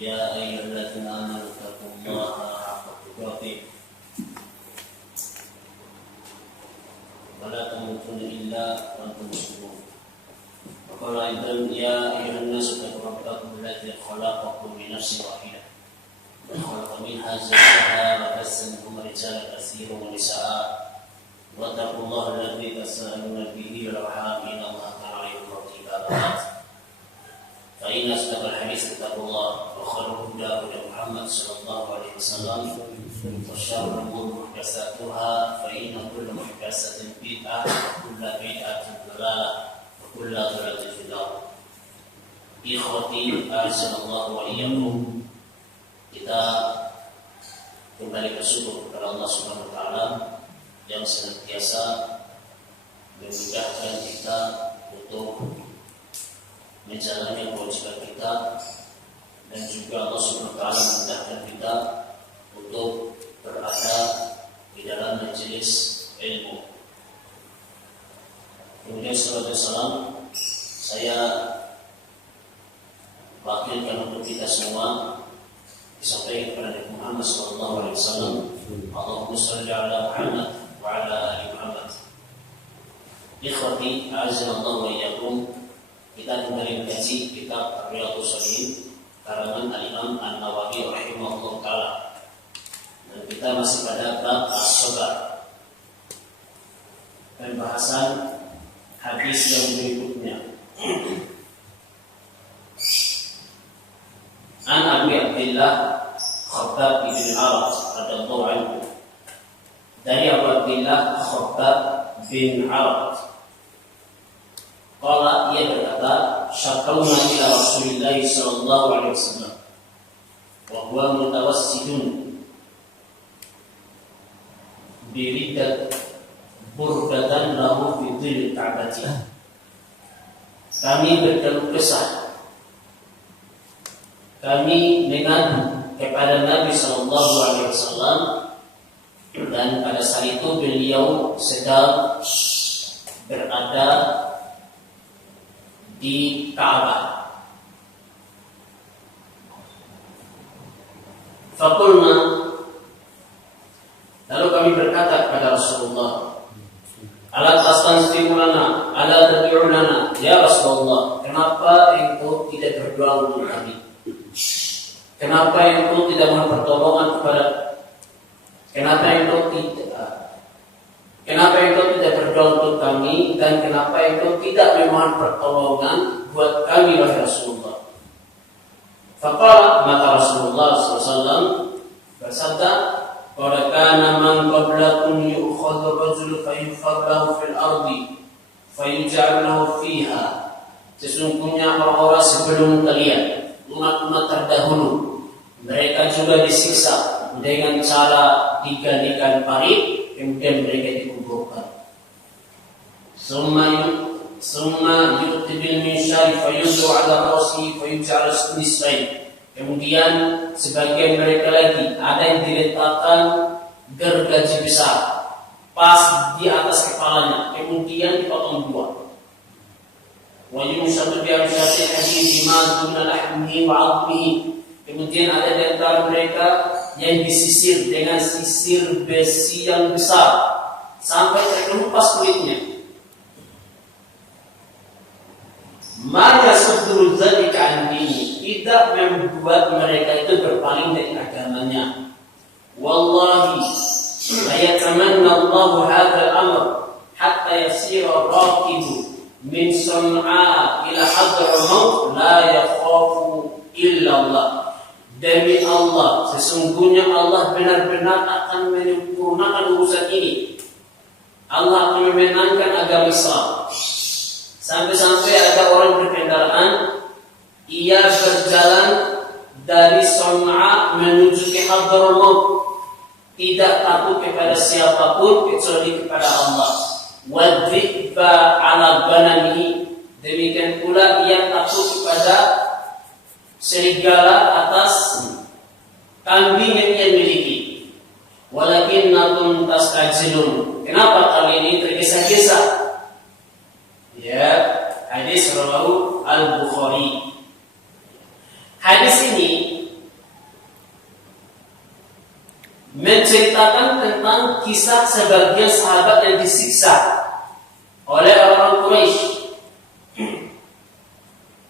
يا أيها الذين آمنوا اتقوا الله حق تقاته ولا تموتن إلا وأنتم مسلمون وقال أيضا يا أيها الناس اتقوا ربكم الذي خلقكم من نفس واحدة وخلق منها زوجها وبث منهما رجالا كثيرا ونساء واتقوا الله الذي تساءلون به والأرحام إن الله كان عليكم رقيبا. فإن أصدق الحديث كتاب الله وخير الهدى هدى محمد صلى الله عليه وسلم وشر الأمور محدثاتها فإن كل محدثة بدعة وكل بدعة ضلالة وكل ضلالة في النار. Ikhwati a'azzallahu wa iyyakum. Kita kembali bersyukur kepada Allah Subhanahu wa taala yang senantiasa memudahkan kita untuk menjalani kewajiban kita, dan juga Allah Subhanahu wa taala memudahkan kita untuk berada di dalam majelis ilmu. Kemudian salawat dan salam saya wakilkan untuk kita semua disampaikan kepada Nabi Muhammad SAW. Allahumma shalli ala Muhammad wa ala ali Muhammad. Ikhwati a'azzallahu wa iyyakum. Kita kembali mengkaji kitab Riyadhus Shalihin karangan Al-Imam An-Nawawi rahimahullah ta'ala. Dan kita masih pada bab as-sabar. Pembahasan hadis yang berikutnya. An Abi Abdillah Khabbab bin Arad radhiyallahu anhu. Dari Abu Abdillah Khabbab bin Arad, qala, ia berkata, syakawna ila Rasulillah sallallahu alaihi wasallam wa huwa mutawassidun biridat burdatan lahu fi dhil Ka'bati. Kami berkeluh kesah, kami mengadu kepada Nabi sallallahu alaihi wasallam, dan pada saat itu beliau sedang berada di Ka'bah. Faqulna, lalu kami berkata kepada Rasulullah, ala tastanfirulana, ala tad'ulana, ya Rasulullah, kenapa engkau tidak berdoa untuk kami? Kenapa engkau tidak mohon pertolongan kepada? Kenapa engkau tidak berdoa untuk kami, dan kenapa engkau tidak memohon pertolongan buat kami, wahai Rasulullah? Faqala, maka Rasulullah SAW bersabda, qad kana man qablakum yu'khadhu rajul fayufaddahu fil ardi fayuj'aluhu fiha. Sesungguhnya orang-orang sebelum kalian, umat-umat terdahulu, mereka juga disiksa dengan cara digandikan parit, kemudian mereka dikuburkan. Summa yu'tibil minsyari fayudhu ala rasi fayuj'al nisfain. Kemudian sebagian mereka lagi ada yang diletakkan gergaji besar pas di atas kepalanya, kemudian dipotong dua. Wa yumshatu bi amshati hadidi ma duna lahmihi wa 'azmihi. Kemudian ada di antara mereka yang disisir dengan sisir besi yang besar sampai terkelupas kulitnya. Maka sudul zalika an dini, tidak membuat mereka itu berpaling dari agamanya. Wallahi la yatamanna Allah hadzal amr hatta yasira raqibu min San'a ila Hadramaut la yakhafu illa Allah. Demi Allah, sesungguhnya Allah benar-benar akan menyempurnakan urusan ini. Allah akan memenangkan agama Islam. Sampai-sampai ada orang berkendaraan, ia berjalan dari San'a menuju ke Hadramaut, tidak takut kepada siapapun kecuali kepada Allah. Wadhiba ala bananihi, Demikian pula ia takut kepada serigala atas kambing yang ia miliki. Walakinnakum tastajilun. Kenapa kali ini tergesa-gesa? Ya, hadis rawahu Al-Bukhari. Hadis ini menceritakan tentang kisah sebagian sahabat yang disiksa oleh orang Quraisy.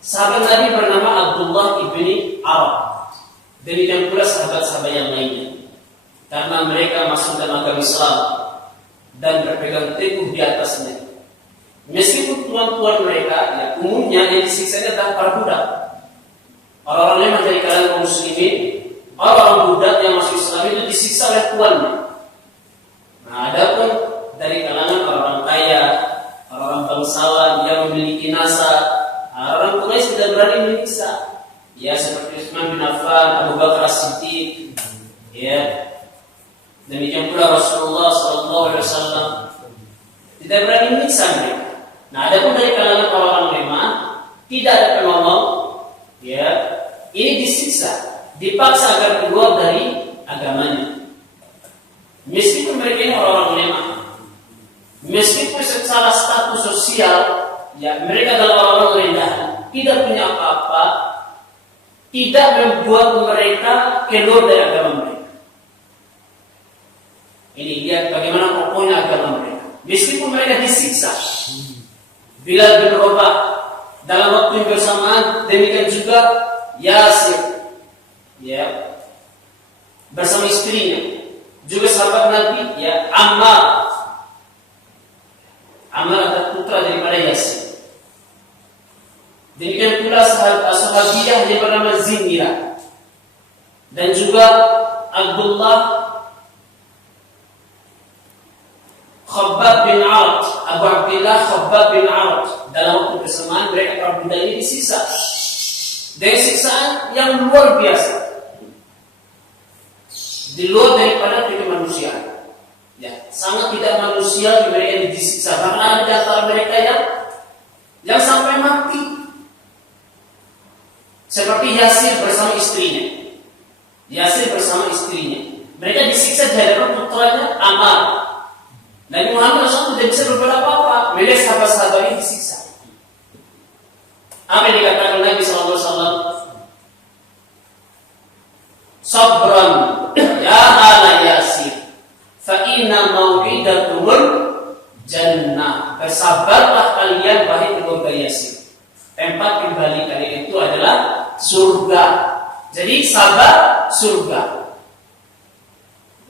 Sahabat Nabi bernama Abdullah ibni Arab. Demikian pula sahabat-sahabat yang lainnya. Karena mereka masuk dalam agama Islam dan berpegang teguh di atasnya. Meskipun tuan-tuan mereka, ya, umumnya yang disiksa adalah para budak. Orang-orang lemah dari kalangan kaum muslimin, orang budak yang masuk Islam itu disiksa oleh tuannya. Nah, adapun dari kalangan orang kaya, orang bangsawan yang memiliki nasab, orang Quraisy tidak berani menyiksa. Ya, seperti Utsman bin Affan, Abu Bakar As-Siddiq. Ya. Demikian pula Rasulullah SAW tidak berani menyiksa mereka. Nah, adapun dari kalangan orang lemah, tidak ada penolong. Ya, ini disiksa, dipaksa agar keluar dari agamanya. Meskipun mereka ini orang-orang lemah, meskipun secara status sosial, ya mereka adalah orang-orang rendah, tidak punya apa-apa, tidak membuat mereka keluar dari agama mereka. Ini lihat bagaimana pokoknya agama mereka. Meskipun mereka disiksa, Bilal bin Rabah dalam waktu yang bersamaan, demikian juga Yasir, ya, bersama istrinya, juga sahabat Nabi, ya, Ammar adalah putra daripada Yasir. Demikian pula sahabiyah yang bernama Zinira, dan juga Abdullah Khabbab bin Arad, Abu Abdillah Khabbab bin Arad. Dalam waktu bersamaan mereka para budak ini disiksa dengan siksaan yang luar biasa, di luar daripada kemanusiaan. Ya, sangat tidak manusia mereka yang disiksa. Karena ada di antara mereka yang sampai mati, seperti Yasir bersama istrinya. Mereka disiksa di hadapan putranya Ammar. Nabi Muhammad SAW tidak bisa berbuat apa-apa. Melihat sahabat-sahabat ini disiksa. Apa yang dikatakan Nabi SAW? Sabran ya ala Yasir, fa inna mau'idakumul jannah. Bersabarlah kalian wahai keluarga Yasir. Tempat kembali kalian itu adalah surga. Jadi sabar surga.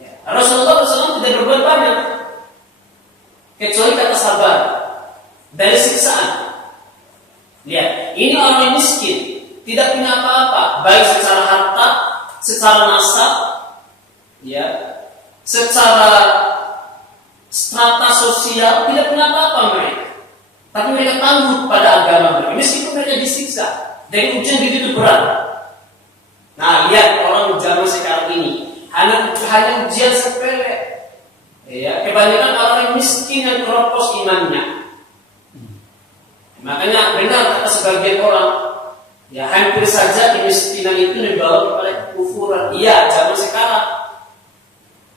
Ya. Rasulullah SAW tidak berbuat banyak, kecuali kata sabar dari siksaan. Lihat, ini orang yang miskin, tidak punya apa-apa, baik secara harta, secara nasab, ya, secara strata sosial, tidak punya apa-apa mereka. Tapi mereka tangguh pada agama mereka, meskipun mereka disiksa dari ujian begitu berat. Nah, lihat orang zaman sekarang ini, hanya ujian sepele. Ya, kebanyakan orang yang miskin yang keropos imannya. Makanya benar kata sebagian orang, ya hampir saja kemiskinan itu membawa kepada kekufuran. Iya, zaman sekarang.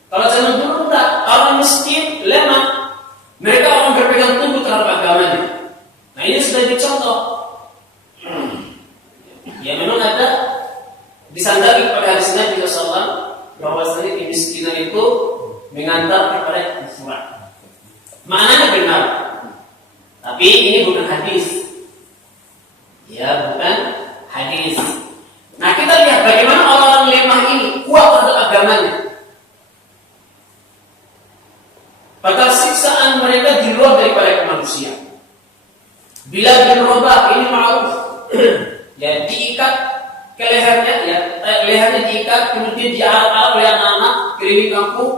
Kalau zaman dulu enggak, orang miskin lemah, mereka orang berpegang teguh terhadap agamanya. Nah, ini sudah dicontoh. Ya memang ada disandari kepada hadis Nabi SAW bahwasanya kemiskinan itu mengantar kepada kekufuran. Maknanya benar, tapi ini bukan hadis. Ya, bukan hadis. Nah, kita lihat bagaimana orang-orang lemah ini kuat terhadap agamanya. Padahal siksaan mereka di luar daripada kemanusiaan. Bilal bin Rabah ini ma'ruf, ya diikat ke lehernya, ya lehernya diikat, kemudian diarak-arak oleh anak-anak keliling kampung.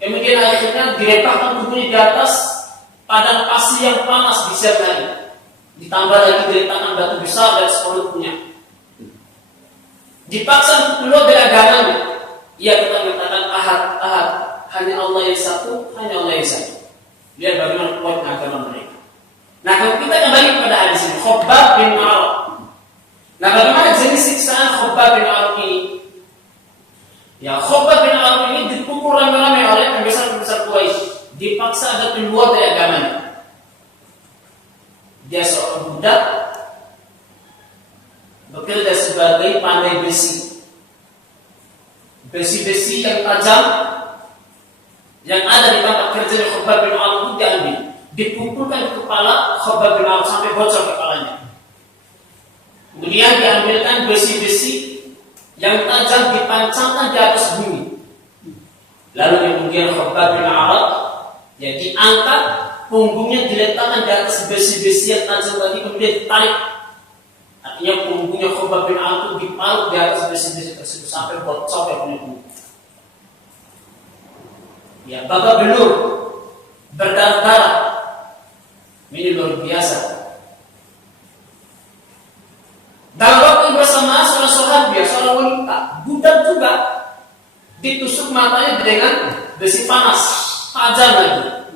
Kemudian akhirnya diletakkan tubuhnya di atas padang pasir yang panas di siang hari. Ditambah lagi diletakkan batu besar dan sepuluhnya. Dipaksa keluar dari agamanya. Ia tetap mengatakan ahad, hanya Allah yang satu, hanya Allah yang satu. Lihat bagaimana kuatnya agama mereka. Nah, kalau kita kembali kepada hadis ini, Khabbab bin Arad. Nah, bagaimana jenis siksaan Khabbab bin Arad ini? Ya, Khabbab bin Arad ini dipukul rame-rame oleh pembesar-pembesar Quraisy, dipaksa agar keluar dari agamanya. Dia seorang budak bekerja sebagai pandai besi. Besi-besi yang tajam yang ada di tempat kerja Khabbab bin Arad itu diambil, dipukulkan ke kepala Khabbab bin Arad sampai bocor kepalanya. Kemudian diambilkan besi-besi yang tajam dipancangkan di atas bumi. Lalu kemudian Khabbab bin Arad ya diangkat, punggungnya diletakkan di atas besi-besi yang tajam tadi, kemudian ditarik. Artinya punggungnya Khabbab bin Arad itu dipalut di atas besi-besi tersebut sampai bocor ya punggungnya. Ya, babak belur, berdarah-darah. Ini luar biasa. Dalam waktu yang bersamaan seorang sahabat, seorang wanita, budak juga, ditusuk matanya dengan besi panas, tajam lagi,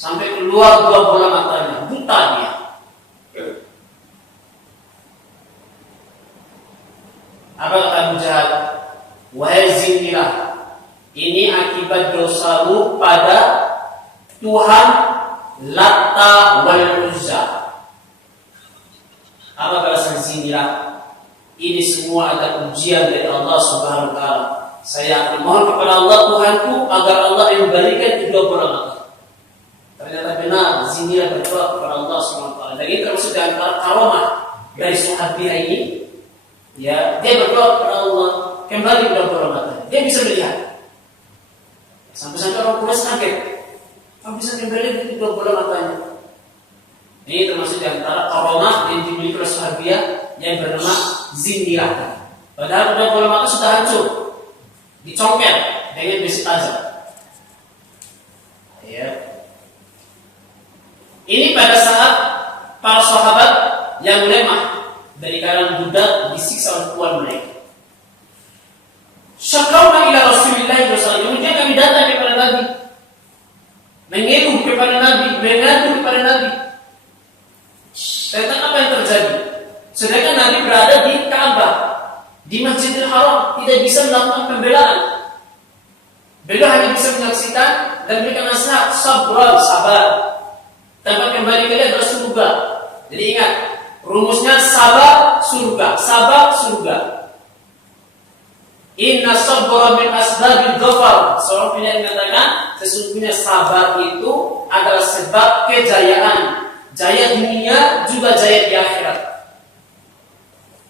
sampai keluar dua bola matanya, buta dia. Apa kata Abu Jahal? Wahai zinirah, ini akibat dosamu pada Tuhan Latta wal Uzza. Apa balasan zinirah? Ini semua adalah ujian dari Allah Subhanahu wa taala. Saya akan mohon kepada Allah Tuhanku agar Allah memberikan kedua bola mata. Ternyata benar zinirah berdoa kepada Allah Subhanahu wa taala. Dan ini termasuk di antara karamah dari sahabiah ini. Ya, dia berdoa kepada Allah, kembali kedua bola mata. Dia bisa melihat. Sampai-sampai orang Quraisy kaget. Apa bisa kembali kedua bola matanya? Ini termasuk di antara karamah yang dimiliki oleh sahabiah yang bernama Zinirah. Padahal kedua bola mata sudah hancur, dicongkel dengan besi tajam. Ya. Ini pada saat para sahabat yang lemah dari kalangan budak disiksa oleh tuan mereka. Syakawna ila Rasulillah SAW. Kemudian kami datang kepada Nabi, mengeluh kepada Nabi, mengadu kepada Nabi tentang apa yang terjadi. Sedangkan Nabi berada di Ka'bah, di Masjidil Haram, tidak bisa melakukan pembelaan. Beliau hanya bisa menyaksikan dan memberikan nasihat, sabar. Tempat kembali kalian adalah surga. Jadi ingat, rumusnya sabar surga. Inna sabra min asbabil dhafar. Seorang penyair mengatakan sesungguhnya sabar itu adalah sebab kejayaan, jaya dunia juga jaya di akhirat.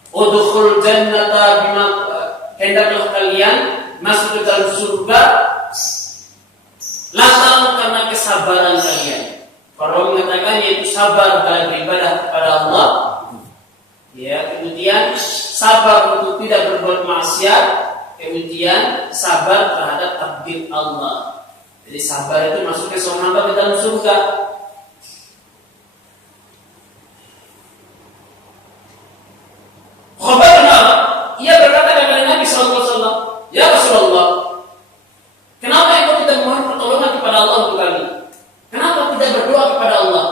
Udkhul jannata bima, hendaklah kalian masuk ke dalam surga lantaran karena kesabaran kalian. Para mengatakan yaitu sabar dalam beribadah kepada Allah. Ya, kemudian sabar untuk tidak berbuat maksiat, kemudian sabar terhadap takdir Allah. Jadi sabar itu masuknya seorang hamba ke dalam surga. Khabbab bin Arad, ia berkata kepada Nabi SAW, ya Rasulullah, kenapa engkau tidak memohon pertolongan kepada Allah untuk kami? Kenapa tidak berdoa kepada Allah?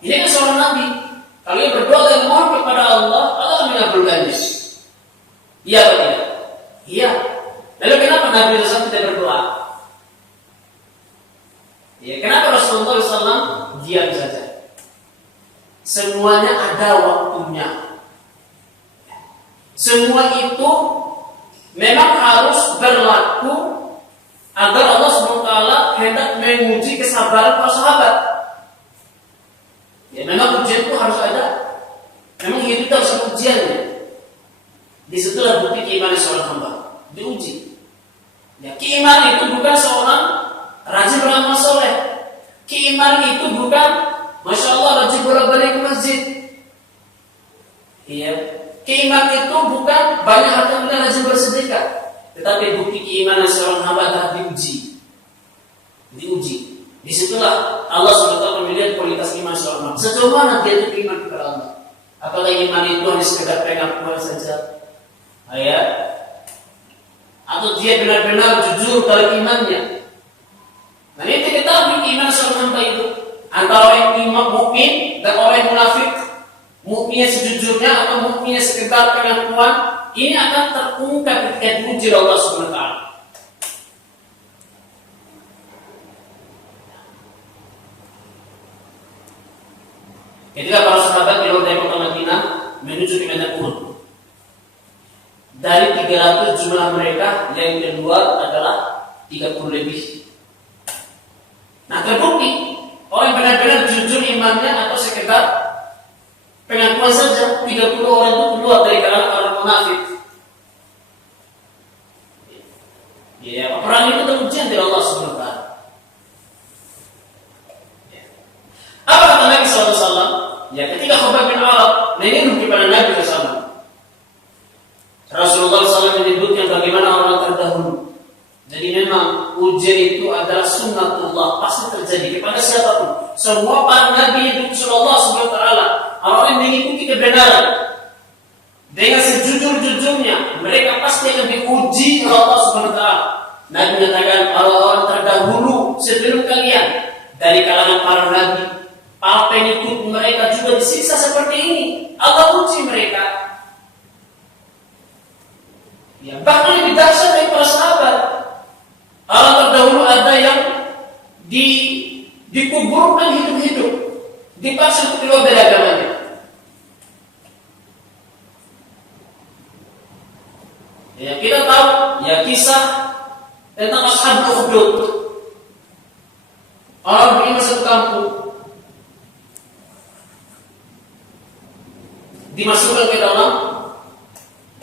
Ini kan seorang Nabi. Kalau ia berdoa dan memohon kepada Allah, Allah akan mengabulkannya. Iya atau tidak? Iya. Lalu kenapa Nabi SAW tidak berdoa? Ya, kenapa Rasulullah SAW diam saja? Semuanya ada waktunya. Semua itu memang harus berlaku agar Allah SWT hendak menguji kesabaran para sahabat. Ya, memang ujian itu harus ada. Memang hidup itu harus ada ujiannya. Disitulah bukti keimanan seorang hamba, diuji. Ya, keimanan itu bukan seorang rajin beramal soleh. Keimanan itu bukan, masya Allah, rajin bolak-balik ke masjid. Iya. Keimanan itu bukan banyak harta benda rajin bersedekah. Tetapi bukti keimanan seorang hamba adalah diuji. Disitulah Allah SWT memilih kualitas iman seorang hamba. Sejauh mana dia itu iman kepada Allah? Apakah iman itu hanya sekedar pengakuan saja? Ya? Atau dia benar-benar jujur dalam imannya? Nah, ini diketahui iman seorang hamba itu antara orang yang mukmin dan orang yang munafik, mukminnya sejujurnya atau mukminnya sekedar pengakuan, ini akan terungkap ketika diuji oleh Allah Subhanahu wa taala. Ketika para sahabat di luar dari kota Madinah menuju ke Medan Uhud, dari 300 jumlah mereka yang keluar adalah 30 lebih. Nah, terbukti orang yang benar-benar jujur imannya atau sekedar pengakuan saja, 30 orang itu keluar dari kalangan orang munafik. Ya, perang itu terujian dari Allah Subhanahu wa taala. Apa kata Nabi SAW? Ya, ketika Khabbab bin Arad menyeru kepada Nabi SAW, Rasulullah SAW menyebutkan bagaimana orang terdahulu. Jadi memang ujian itu adalah sunnatullah, pasti terjadi kepada siapapun. Semua para nabi itu Rasulullah SWT, orang yang mengikuti kebenaran dengan sejujur-jujurnya, mereka pasti akan diuji oleh Allah SWT. Nabi menyatakan orang-orang terdahulu sebelum kalian dari kalangan para nabi, para pengikut mereka juga disiksa seperti ini. Allah uji mereka. Ya, bahkan lebih dahsyat dari para sahabat. Orang terdahulu ada yang dikuburkan hidup-hidup, dipaksa untuk keluar dari agamanya. Ya, kita tahu ya kisah tentang Ashabul Ukhdud. Orang beriman satu kampung dimasukkan ke dalam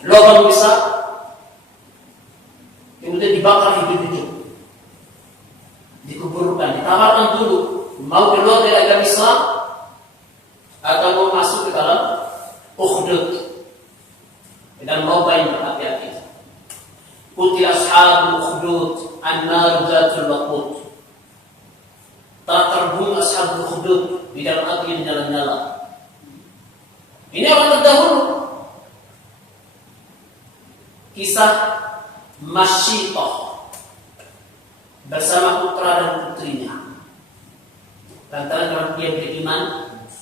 lubang besar, kemudian dibakar hidup-hidup, dikuburkan, ditawarkan dulu mau keluar dari agama Islam atau mau masuk ke dalam Ukhdud, ke dalam lubang yang berapi-api. Qutil ashabul Ukhdud an-nar zatul waqud. Tak terbunuh ashabul Ukhdud di dalam api yang nyala-nyala. Ini orang terdahulu. Kisah Masyitah bersama putra dan putrinya. Lantaran orang dia beriman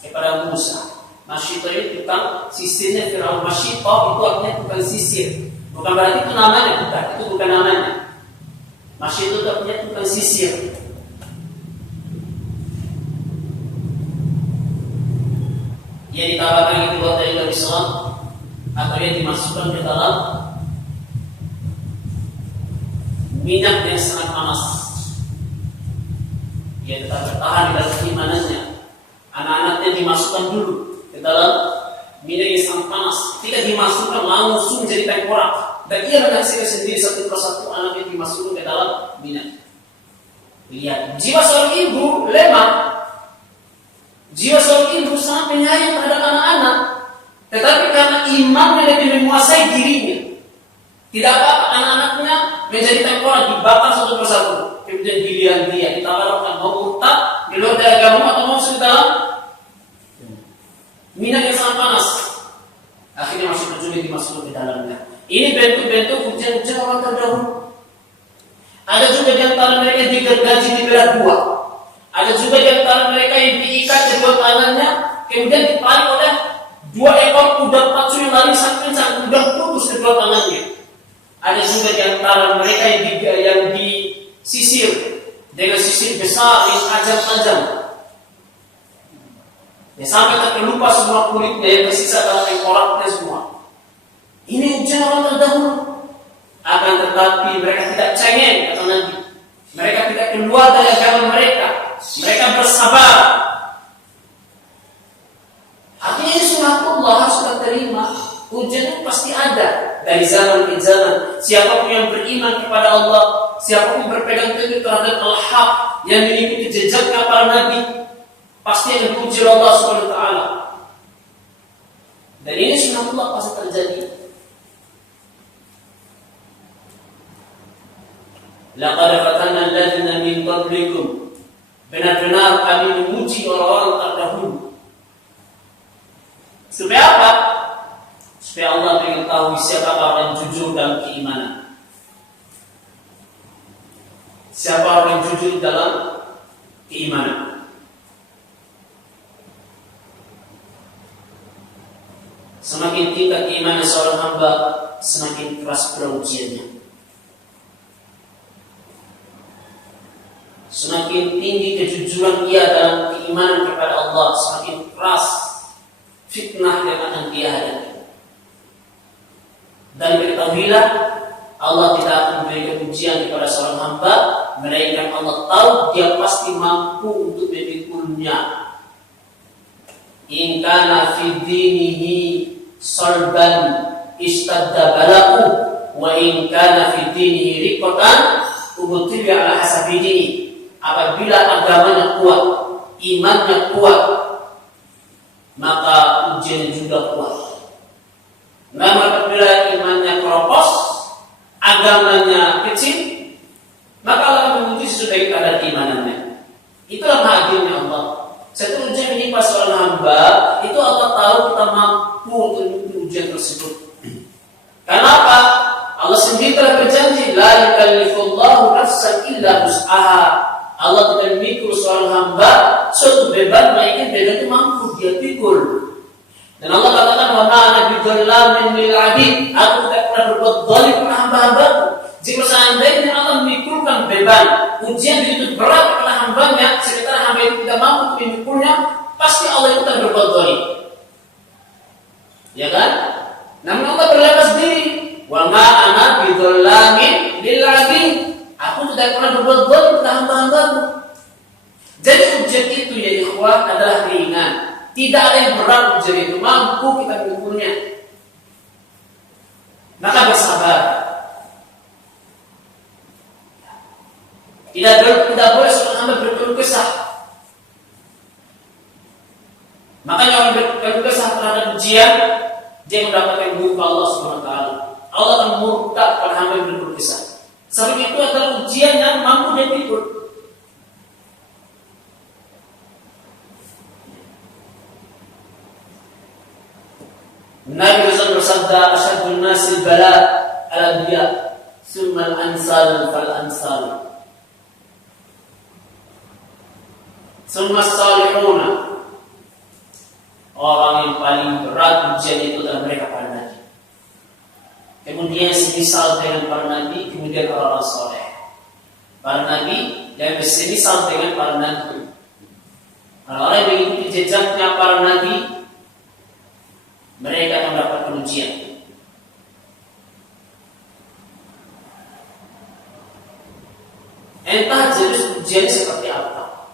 kepada Musa. Masyitah itu tukang sisirnya Firaun. Masyitah itu artinya tukang sisir. Bukan berarti itu namanya, bukan. Itu bukan namanya. Masyitah itu artinya tukang sisir. Yang ditawarkan itu buat dari Islam atau yang dimasukkan ke dalam minyak yang sangat panas. Dia tetap bertahan di dalam keimanannya. Anak-anaknya dimasukkan dulu ke dalam minyak yang sangat panas. Ketika dimasukkan langsung jadi tengkorak. Dan ia menyaksikan sendiri satu persatu anak yang dimasukkan ke dalam minyak. Lihat, jiwa seorang ibu lemah. Jiwa seorang ibu sangat penyayang terhadap anak-anak, tetapi karena imannya lebih menguasai dirinya, tidak apa-apa anak-anaknya menjadi tengkorak, dibakar satu persatu. Kemudian giliran dia ditawarkan mau murtad di luar dari agama atau mau masuk dalam minyak yang sangat panas. Akhirnya masuk juga dimasukkan ke dalamnya. Ini bentuk-bentuk ujian-ujian orang terdahulu. Ada juga di antara mereka yang digergaji di belah dua. Ada juga di antara mereka yang diikat kedua tangannya, kemudian ditarik oleh 2 ekor kuda pacu yang lari sangat kencang, kuda putus kedua tangannya. Ada juga di antara mereka yang disisir dengan sisir besar yang tajam-tajam, ya, sampai terkelupas semua kulitnya yang tersisa dalam tengkoraknya semua. Ini ujian orang terdahulu. Akan tetapi mereka tidak cengeng, kata Nabi. Mereka tidak keluar dari agama mereka. Mereka bersabar. Artinya ini sunatullah harus kita terima. Ujian itu pasti ada dari zaman ke zaman. Siapapun yang beriman kepada Allah, siapapun berpegang teguh terhadap al-haq, yang mengikuti jejaknya para nabi, pasti akan diuji Allah Subhanahu wa taala. Dan ini sunatullah pasti terjadi. Laqad fatanna alladziina min qablikum. Benar-benar kami menguji orang-orang terdahulu. Supaya apa? Supaya Allah mengetahui siapa orang yang jujur dalam keimanan. Siapa orang yang jujur dalam keimanan. Semakin tingkat keimanan seorang hamba, semakin keras pula ujiannya. Semakin tinggi kejujuran ia dalam keimanan kepada Allah, semakin keras fitnah yang akan dia hadapi. Dan ketahuilah, Allah tidak akan memberikan ujian kepada seorang hamba, melainkan Allah tahu dia pasti mampu untuk memikulnya. In kana fi dinihi salban istadda balahu, wa in kana fi dinihi riqatan ubtibi ala hasabi dinihi. Apabila agamanya kuat, imannya kuat, maka ujiannya juga kuat. Namun apabila imannya keropos, agamanya kecil, maka Allah akan menguji sesuai kadar keimanannya. Itulah hadirnya Allah. Satu ujian menimpa seorang hamba, itu Allah tahu kita mampu untuk mengikuti ujian tersebut. Kenapa? Allah sendiri telah berjanji, la yukallifullahu nafsan illa wus'aha. Allah tidak memikul seorang hamba suatu beban melainkan beban itu mampu dia pikul. Dan Allah katakan, wa ma ana bidzallamin lil 'abid. Aku tidak pernah berbuat zalim kepada hamba-hambaku. Jika seandainya Allah memikulkan beban, ujian begitu berat kepada hambanya, sementara hamba itu tidak mampu memikulnya, pasti Allah itu akan berbuat zalim. Ya kan? Namun Allah berlepas diri, wa ma ana bidzallamin lil 'abid. Aku tidak pernah berbuat zalim kepada hamba-hambaku. Jadi ujian itu ya ikhwah adalah ringan. Tidak ada yang berat ujian itu, mampu kita mengukurnya. Maka bersabar. Tidak boleh seorang hamba berkeluh kesah. Makanya orang berkeluh kesah terhadap ujian, dia mendapatkan murka Allah SWT. Allah akan murka pada hamba yang berkeluh kesah. Sebab itu adalah ujian yang mampu dia pikul. Nabi Rasul bersabda, asyadun nasil bala al-anbiya, summa al-ansal fal-ansal, summa salihuna. Orang yang paling berat ujian itu adalah mereka para nabi. Kemudian semisal dengan para nabi, kemudian orang-orang soleh. Para nabi yang semisal dengan para nabi. Orang-orang yang mengikuti jejaknya para nabi, mereka akan mendapatkan ujian. Entah jenis ujian seperti apa.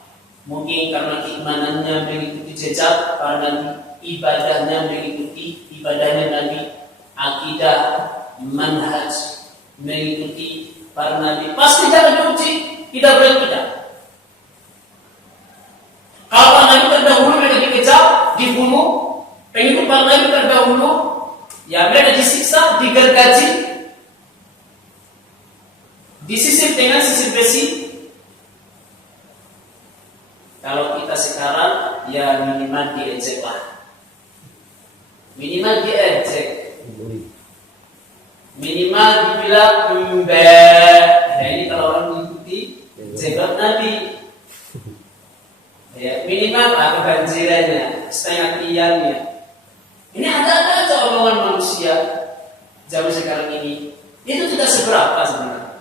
Mungkin karena keimanannya mengikuti jejak para nabi, ibadahnya mengikuti ibadahnya nabi, akidah, manhaj mengikuti para nabi, pasti jangan diuji, tidak boleh tidak. Kalau para nabi terdahulu mereka dikejar, dibunuh, pengikut para nabi terdahulu, ya mereka disiksa, digergaji, disisip dengan sisip besi. Kalau kita sekarang, ya minimal diejek lah, minimal diejek. Minimal dibilang nah ini kalau orang mengikuti jebat Nabi, ya minimal kebanjirannya, setengah tiangnya. Ini ada aja omongan manusia zaman sekarang ini, itu tidak seberapa sebenarnya.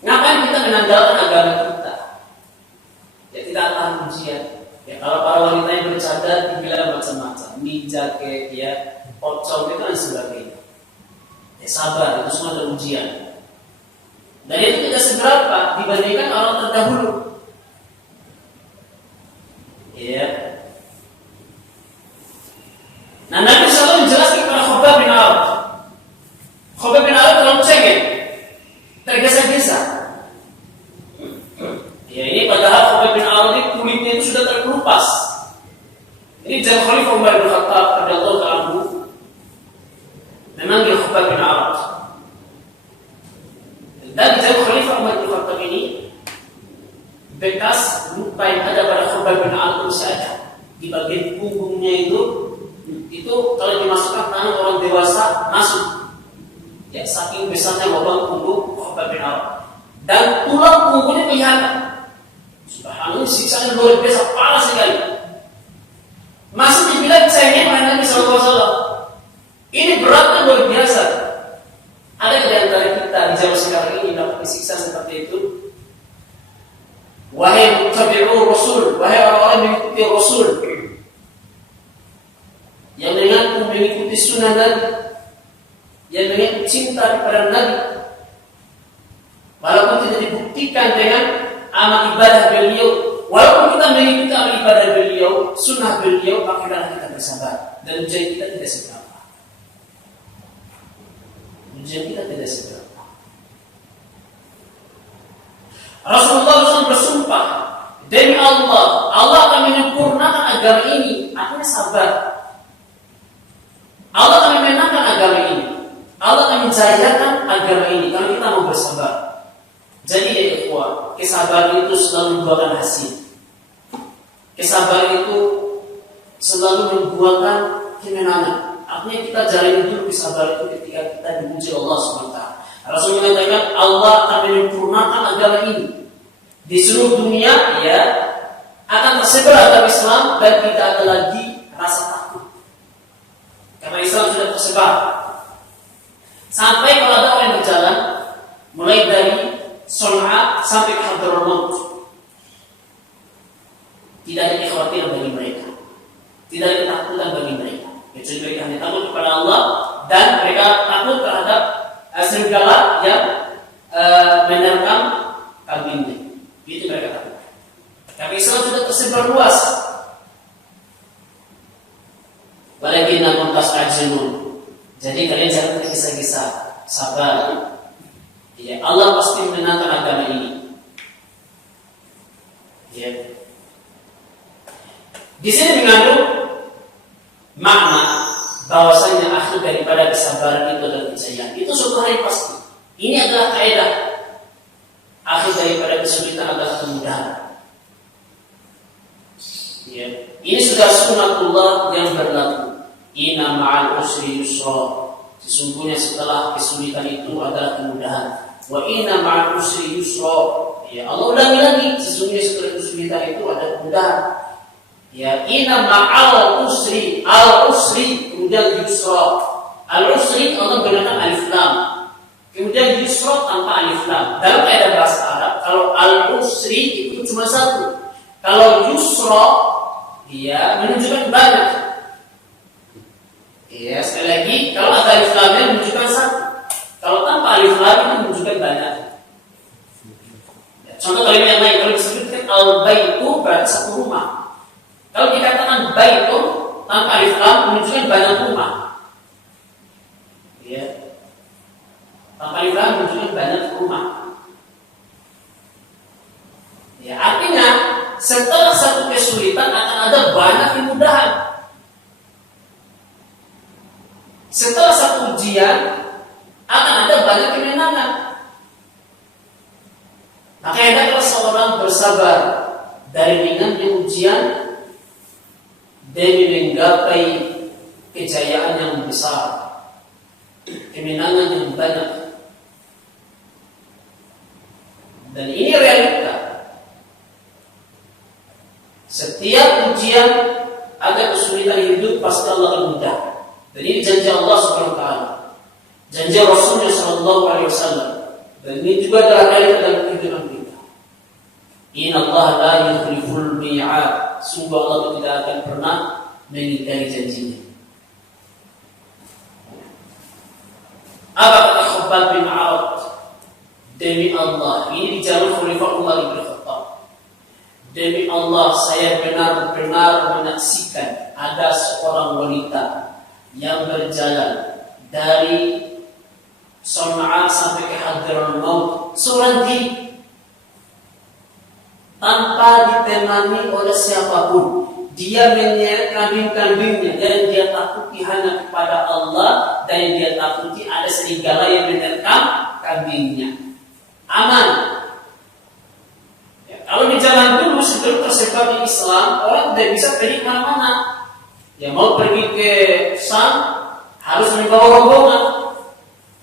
Ngapain kita menandalkan agama kita? Ya tidak tahan ujian. Ya kalau para wanita yang bercadar dibilang macam-macam, jaket, ya pocong itu dan sebagainya. Ya sabar, itu semua ada ujian. Dan itu tidak seberapa dibandingkan orang terdahulu. Ya. Nah, Nabi SAW menjelaskan kepada Khabbab bin Arad. Khabbab bin Arad terlalu cengeng, tergesa-gesa. Ya ini padahal Khabbab bin Arad ini kulitnya itu sudah terkelupas. Ini zaman Khalifah Umar bin Khattab radhiyallahu anhu memanggil Khabbab bin Arad. Dan zaman Khalifah Umar bin Khattab ini bekas luka yang ada pada Khabbab bin Arad masih ada di bagian punggungnya itu kalau dimasukkan tangan orang dewasa masuk. Ya saking besarnya lubang punggung Khabbab bin Arad. Dan tulang punggungnya kelihatan. Subhanallah, siksaan luar biasa, parah sekali. Masih dibilang cengeng oleh Nabi SAW. wahai muttabi'ur rasul, wahai orang-orang yang mengikuti Rasul, yang mengaku mengikuti sunnah Nabi, yang mengaku cinta kepada Nabi, walaupun tidak dibuktikan dengan amal ibadah beliau, walaupun kita mengikuti amal ibadah beliau, sunnah beliau, maka kita bersabar dan ujian kita tidak seberapa. Ujian kita tidak seberapa. Rasulullah SAW bersumpah, demi Allah, Allah akan menyempurnakan agama ini. Artinya sabar. Allah akan memenangkan agama ini. Allah akan menjayakan agama ini kalau kita mau bersabar. Jadi ya ikhwah, kesabaran itu selalu membuahkan hasil. Kesabaran itu selalu membuahkan kemenangan. Artinya kita jalani dulu kesabaran itu ketika kita dipuji Allah SWT. Rasul mengatakan Allah akan menyempurnakan agama ini di seluruh dunia, ya, akan tersebar agama Islam dan tidak ada lagi rasa takut karena Islam sudah tersebar. Sampai kalau ada orang yang berjalan mulai dari Son'a sampai ke Hadramaut, tidak ada kekhawatiran bagi mereka, tidak ada ketakutan bagi mereka, kecuali mereka hanya takut kepada Allah dan mereka takut terhadap serigala yang menerkam kambingnya. Itu mereka takut. Tapi Islam sudah tersebar luas. Walakinnakum tastajilun. Jadi kalian jangan tergesa-gesa, sabar. Ya, Allah pasti menangkan agama ini. Ya. Di sini mengandung makna bahwasanya akhir daripada kesabaran itu adalah kejayaan. Itu suatu hal yang pasti. Ini adalah kaidah. Akhir daripada kesulitan adalah kemudahan. Ya. Ini sudah sunnatullah yang berlaku. Inna ma'al usri yusra. Sesungguhnya setelah kesulitan itu adalah kemudahan. Wa inna ma'al usri yusra. Ya, Allah ulangi lagi. Sesungguhnya setelah kesulitan itu ada kemudahan. Ya, inna ma'al usri, al-usri, kemudian yusra. Al-usri Allah gunakan alif lam. Kemudian yusra tanpa alif lam. Dalam kaidah bahasa Arab, kalau al-usri itu cuma satu. Kalau yusra dia menunjukkan banyak. Ya, sekali lagi, kalau ada alif lam menunjukkan satu. Kalau tanpa alif lam itu menunjukkan banyak. Ya, contoh kalimat yang lain, kalau disebutkan al-baitu berarti satu rumah. Kalau dikatakan baitun tanpa alif lam menunjukkan banyak rumah. Ya. Tanpa alif lam menunjukkan banyak rumah. Ya, artinya setelah satu kesulitan akan ada banyak kemudahan. Setelah satu ujian akan ada banyak kemenangan. Maka hendaklah seorang bersabar dari ringannya ujian demi menggapai kejayaan yang besar, kemenangan yang banyak. Dan ini realita. Setiap ujian ada kesulitan hidup pasti Allah akan mudah. Dan ini janji Allah Subhanahu wa taala. Janji Rasulnya sallallahu alaihi wasallam. Dan ini juga adalah realita dalam kehidupan kita. Inna Allah la yukhliful mi'ad. Sungguh Allah tidak akan pernah mengingkari janjinya. Apa kata Khabbab bin Arad? Demi Allah, ini di jalur Khalifah Umar bin Khattab. Demi Allah, saya benar-benar menyaksikan ada seorang wanita yang berjalan dari Son'a sampai ke Hadramaut seorang diri, tanpa ditemani oleh siapapun. Dia menyeret kambing-kambingnya dan dia takuti hanya kepada Allah, dan dia takuti ada serigala yang menerkam kambingnya. Aman. Ya, kalau di zaman dulu sebelum tersebar di Islam, orang tidak bisa pergi kemana-mana. Ya, mau pergi ke Syam harus membawa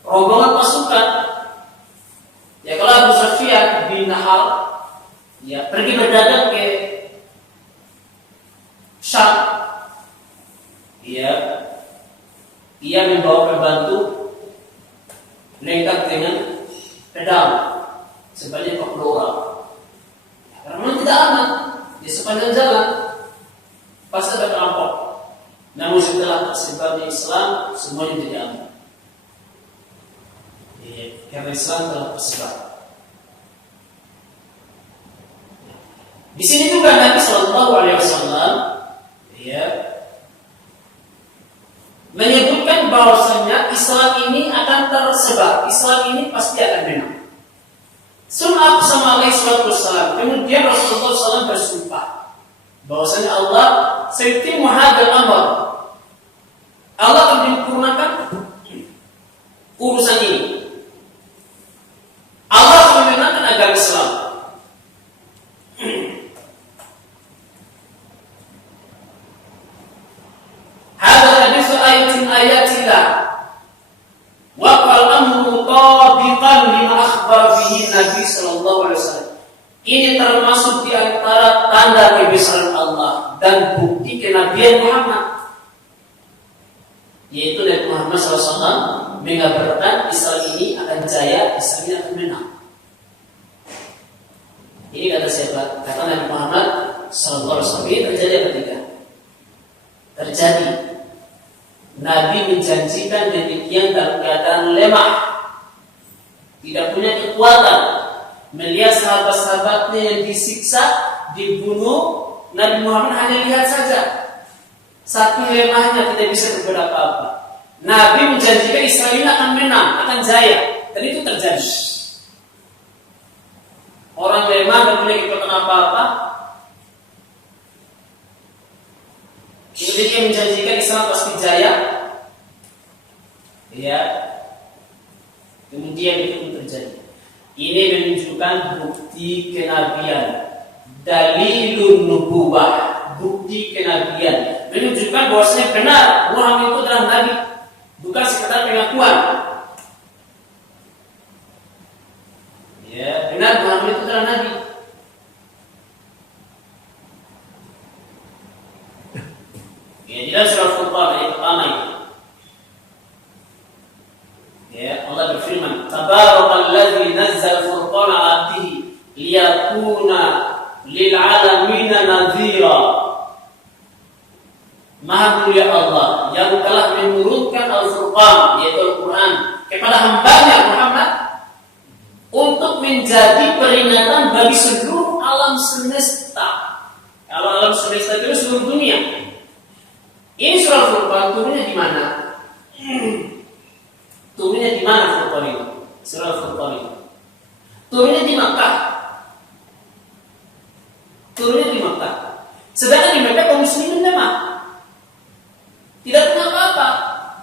rombongan pasukan. Ya, kalau Abu Sufyan bin Harb ya pergi berdagang ke Syam, ya, ia membawa pembantu lengkap dengan pedang sebanyak 40 orang. Karena sepanjang jalan pasti ada perampok. Namun setelah tersebarnya Islam, semuanya diambil. Karena Islam telah tersebar. Di sini juga Nabi Shallallahu Alaihi Wasallam menyebutkan bahwasanya Islam ini akan tersebar, Islam ini pasti akan menang. Sunnah sama alaihi wasallam. Kemudian Rasulullah SAW bersumpah bahwasanya Allah sayutimmu hadzal amr. Allah akan menyempurnakan urusan ini. Allah akan memenangkan agama Islam. Hadza haditsu ayatillah. Wa qal amru tabiqan lima akhbar bihi Nabi sallallahu alaihi wasallam. Ini termasuk di antara tanda kebesaran Allah dan bukti kenabian Muhammad. Yaitu Nabi Muhammad SAW mengabarkan Islam ini akan jaya, Islam ini akan menang. Ini kata siapa? Kata Nabi Muhammad SAW. Ini terjadi apa tidak? Terjadi. Nabi menjanjikan demikian dalam keadaan lemah, tidak punya kekuatan, melihat sahabat-sahabatnya yang disiksa, dibunuh. Nabi Muhammad hanya lihat saja. Saking lemahnya tidak bisa berbuat apa-apa. Nabi menjanjikan Islam ini akan menang, akan jaya, dan itu terjadi. Orang lemah dan punya kekuatan apa-apa, kemudian dia menjanjikan Islam pasti jaya, kemudian itu pun terjadi. Ini menunjukkan bukti kenabian, dalilun nubuwah, bukti kenabian, menunjukkan bahwasanya benar Muhammad itu adalah nabi, bukan sekedar pengakuan. Benar Muhammad itu adalah nabi. Dalam surah Furqan ayat pertama itu, Allah berfirman, Tabarakalladzi nazzala furqana 'ala 'abdihi liyakuna lil 'alamina nadhira. Maha mulia Allah yang telah menurunkan Al-Furqan, yaitu Al-Quran, kepada hambanya Muhammad untuk menjadi peringatan bagi seluruh alam semesta. Kalau alam semesta itu seluruh dunia. Ini surah Furqan turunnya di mana? Turunnya di mana Furqan itu? Surah Furqan itu turunnya di Makkah. Turunnya di Makkah. Sedangkan di Makkah kaum muslimin lemah, tidak punya apa-apa.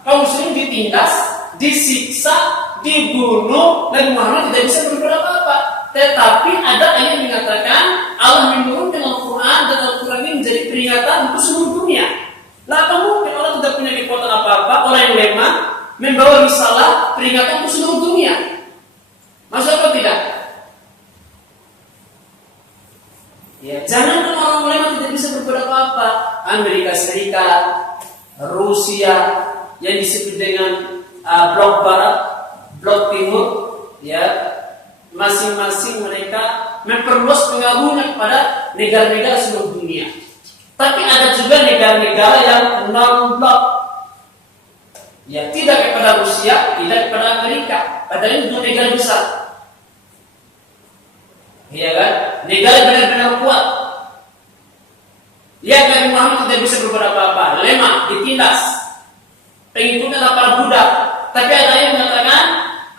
Kaum muslimin ditindas, disiksa, dibunuh, dan Muhammad tidak bisa berbuat apa-apa. Tetapi ada ayat yang mengatakan Allah menurunkan Al-Quran, dan Al-Quran ini menjadi peringatan untuk seluruh dunia. Lah mungkin orang tidak punya kekuatan apa-apa, orang yang lemah membawa risalah peringatan untuk seluruh dunia. Masuk apa tidak? Jangan orang lemah tidak bisa berbuat apa-apa. Amerika Serikat, Rusia yang disebut dengan blok barat, blok timur, masing-masing mereka memperluas pengaruhnya kepada negara-negara seluruh dunia. Tapi ada juga negara-negara yang non-blok, tidak kepada Rusia, tidak kepada Amerika, padahal itu negara besar, negara benar-benar kuat. Nabi Muhammad tidak bisa berbuat apa-apa, lemah, ditindas, pengikutnya adalah para budak. Tapi ada yang mengatakan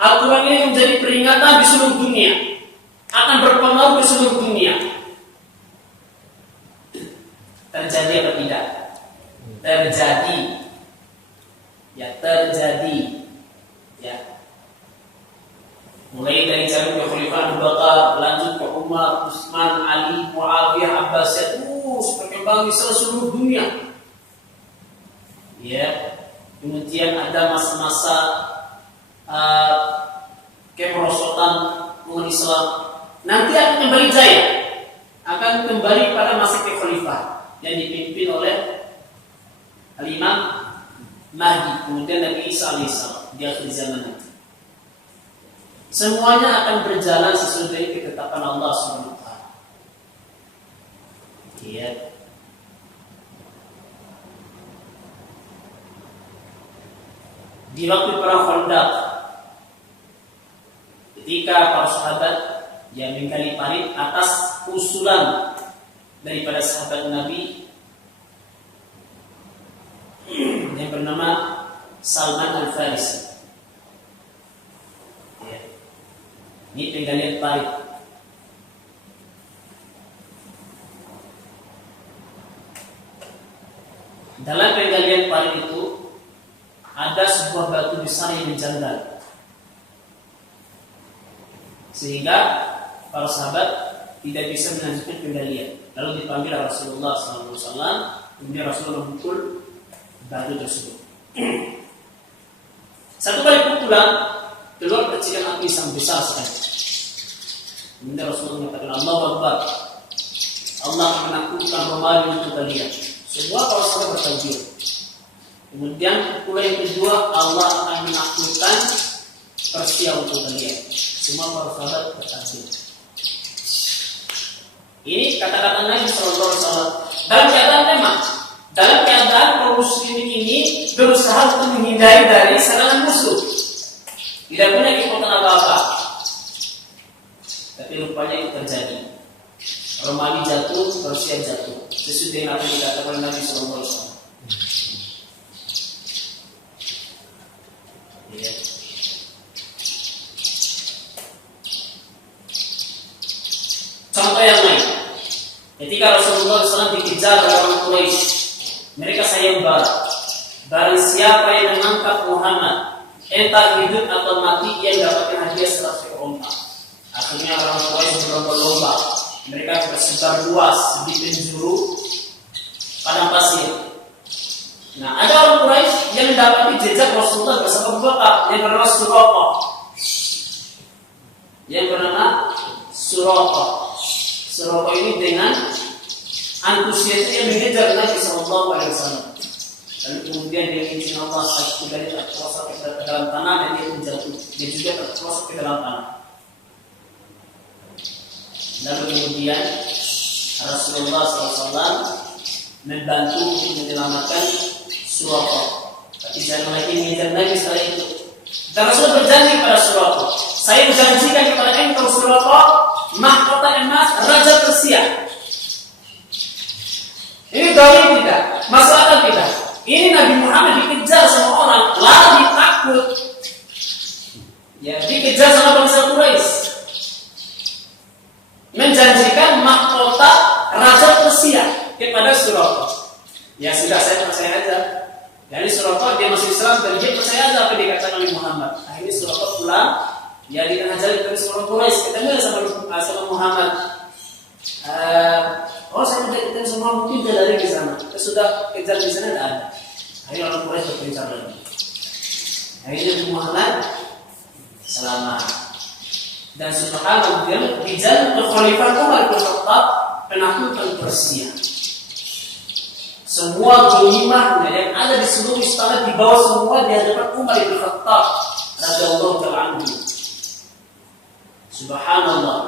Al-Quran ini menjadi peringatan di seluruh dunia, akan berpengaruh di seluruh dunia. Terjadi apa tidak? Terjadi. Terjadi. Mulai dari zaman Khalifah Abu Bakar, lanjut ke Umar, Utsman, Ali, Muawiyah, Abbasiyah, berkembang di seluruh dunia. Kemudian ada masa-masa kemerosotan umat Islam. Nanti akan kembali jaya, akan kembali pada masa kekhalifah yang dipimpin oleh Al-Imam Mahdi, kemudian Nabi Isa alaihissalam di akhir zaman nanti. Semuanya akan berjalan sesuai dengan ketetapan Allah SWT. Iya. Di waktu perang Khandaq, ketika para sahabat yang menggali parit atas usulan daripada sahabat Nabi yang bernama Salman Al-Farisi. Ya. Ini penggalian parit. Dalam penggalian parit itu ada sebuah batu besar yang menjanggal, sehingga para sahabat tidak bisa melanjutkan penggalian. Lalu dipanggil Rasulullah SAW, kemudian Rasulullah memukul batu tersebut. Satu kali pukulan keluar percikan api yang besar sekali. Kemudian Rasulullah mengatakan, Allahu Akbar, Allah akan menakutkan Romawi untuk kalian. Semua para sahabat bertakbir. Kemudian pukulan yang kedua, Allah akan menaklukkan Persia untuk kalian. Semua para sahabat bertakbir. Ini kata-kata Nabi SAW. Dalam keadaan memang, dalam keadaan kaum muslimin ini berusaha untuk menghindari dari serangan musuh. Tidak punya kekuatan apa-apa. Tapi rupanya itu terjadi. Romawi jatuh, Persia jatuh. Sesuai dengan apa yang dikatakan Nabi SAW. Ya. Contoh yang lain, ketika Rasulullah SAW dikejar oleh orang Quraisy, mereka sayembara. Barang siapa yang mengangkat Muhammad, entah hidup atau mati, ia mendapatkan hadiah 100 unta. Akhirnya orang Quraisy berlomba-lomba. Mereka tersebar luas di penjuru padang pasir. Nah, ada orang Quraisy yang mendapati jejak Rasulullah bersama Bakar yang bernama Suraqah. Yang bernama Suraqah. Suraqah ini dengan antusiasnya mengejar Nabi SAW. Lalu kemudian dia izin Allah satu dari terperosok ke dalam tanah dan dia menjatuh. Dia juga terperosok ke dalam tanah. Lalu kemudian Rasulullah SAW membantu untuk menyelamatkan Suraqah. Tapi jangan lagi mengejar Nabi setelah itu. Dan Rasul berjanji pada Suraqah, saya berjanjikan kepada engkau Suraqah mahkota emas Raja Persia. Ini dalil tidak, masalah tidak. Ini Nabi Muhammad dikejar sama orang, lalu takut. Ya, dikejar sama bangsa Quraisy. Menjanjikan mahkota Raja Persia kepada Suraqah. Ya sudah, saya percaya aja. Jadi Suraqah dia masih Islam dan dia percaya aja apa dikatakan oleh Muhammad. Akhirnya Suraqah pulang, ya diajari dari seorang Quraisy, ketemu sama Muhammad. Saya sudah ketemu semua mungkin dia dari di sana. Sudah kejar di sana tidak ada. Akhirnya orang Quraisy berpencar lagi. Akhirnya Muhammad selamat. Dan subhanallah dia di jalan Khalifah Umar bin Khattab penaklukan Persia. Semua ghanimah yang ada di seluruh istana dibawa semua di hadapan Umar bin Khattab radhiyallahu ta'ala anhu. Subhanallah.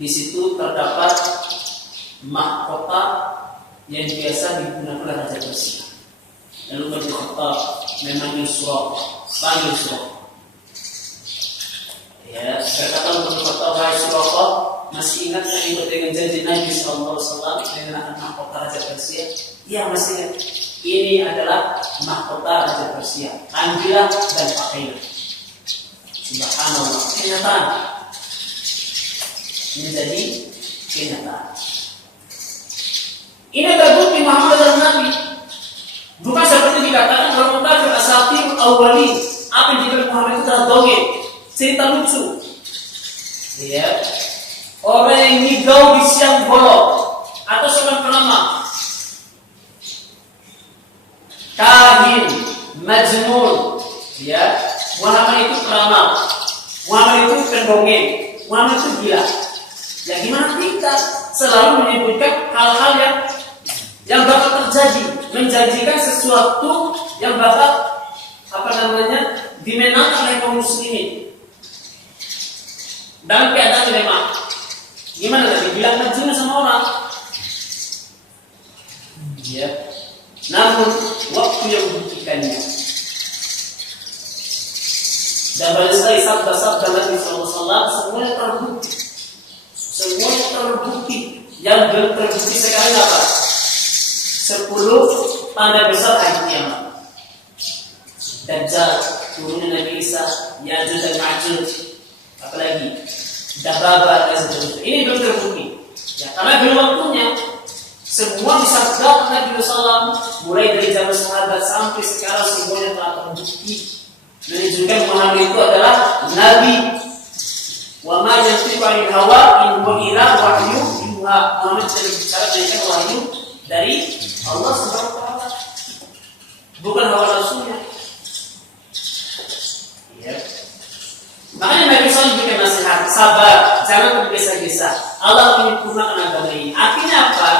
Di situ terdapat mahkota yang biasa digunakan oleh Raja Persia. Lalu Umar bin Khattab memanggil Suraqah, panggil Suraqah. Ya, berkata Umar bin Khattab, wahai Suraqah, masih ingat ikut dengan janji Nabi SAW dengan mahkota Raja Persia? Iya masih ingat. Ini adalah mahkota Raja Persia. Ambillah dan pakailah. Subhanallah. Kenyataan. Ini jadi kenyataan. Ini terbukti Muhammad adalah Nabi. Bukan seperti dikatakan kalau kita asatir awali. Apa yang dikatakan Muhammad itu adalah dongeng, cerita lucu. Ya. Orang yang ngigau di siang bolong atau seorang peramal, kahin, majnun, ya, Muhammad itu peramal, Muhammad itu pendongeng, Muhammad itu gila. Ya gimana kita selalu menyebutkan hal-hal yang bakal terjadi, menjanjikan sesuatu yang bakal dimenangkan oleh kaum muslimin dalam keadaan lemah. Gimana tadi? Bilang majnun sama orang, Ya. Namun waktu yang membuktikannya. Dan banyak sekali sabda-sabda Nabi SAW semuanya terbukti. Semuanya terbukti. Yang belum terbukti sekarang apa? 10 tanda besar hari kiamat. Dajjal, turunnya Nabi Isa, Ya'juj dan Ma'juj, apalagi Dababa dan seterusnya. Ini belum terbukti. Ya, karena belum waktunya. Semua disabdakan Nabi SAW mulai dari zaman sahabat sampai sekarang semuanya telah terbukti. Menunjukkan Muhammad itu adalah Nabi. Wa ma yantiqu 'anil hawa in huwa illa wahyu yuha. Muhammad tidak bicara dengan wahyu dari Allah Subhanahu wa taala. Bukan hawa nafsunya. Ya. Makanya Nabi SAW memberikan nasihat, sabar, jangan tergesa-gesa. Allah menyempurnakan agama ini. Artinya apa?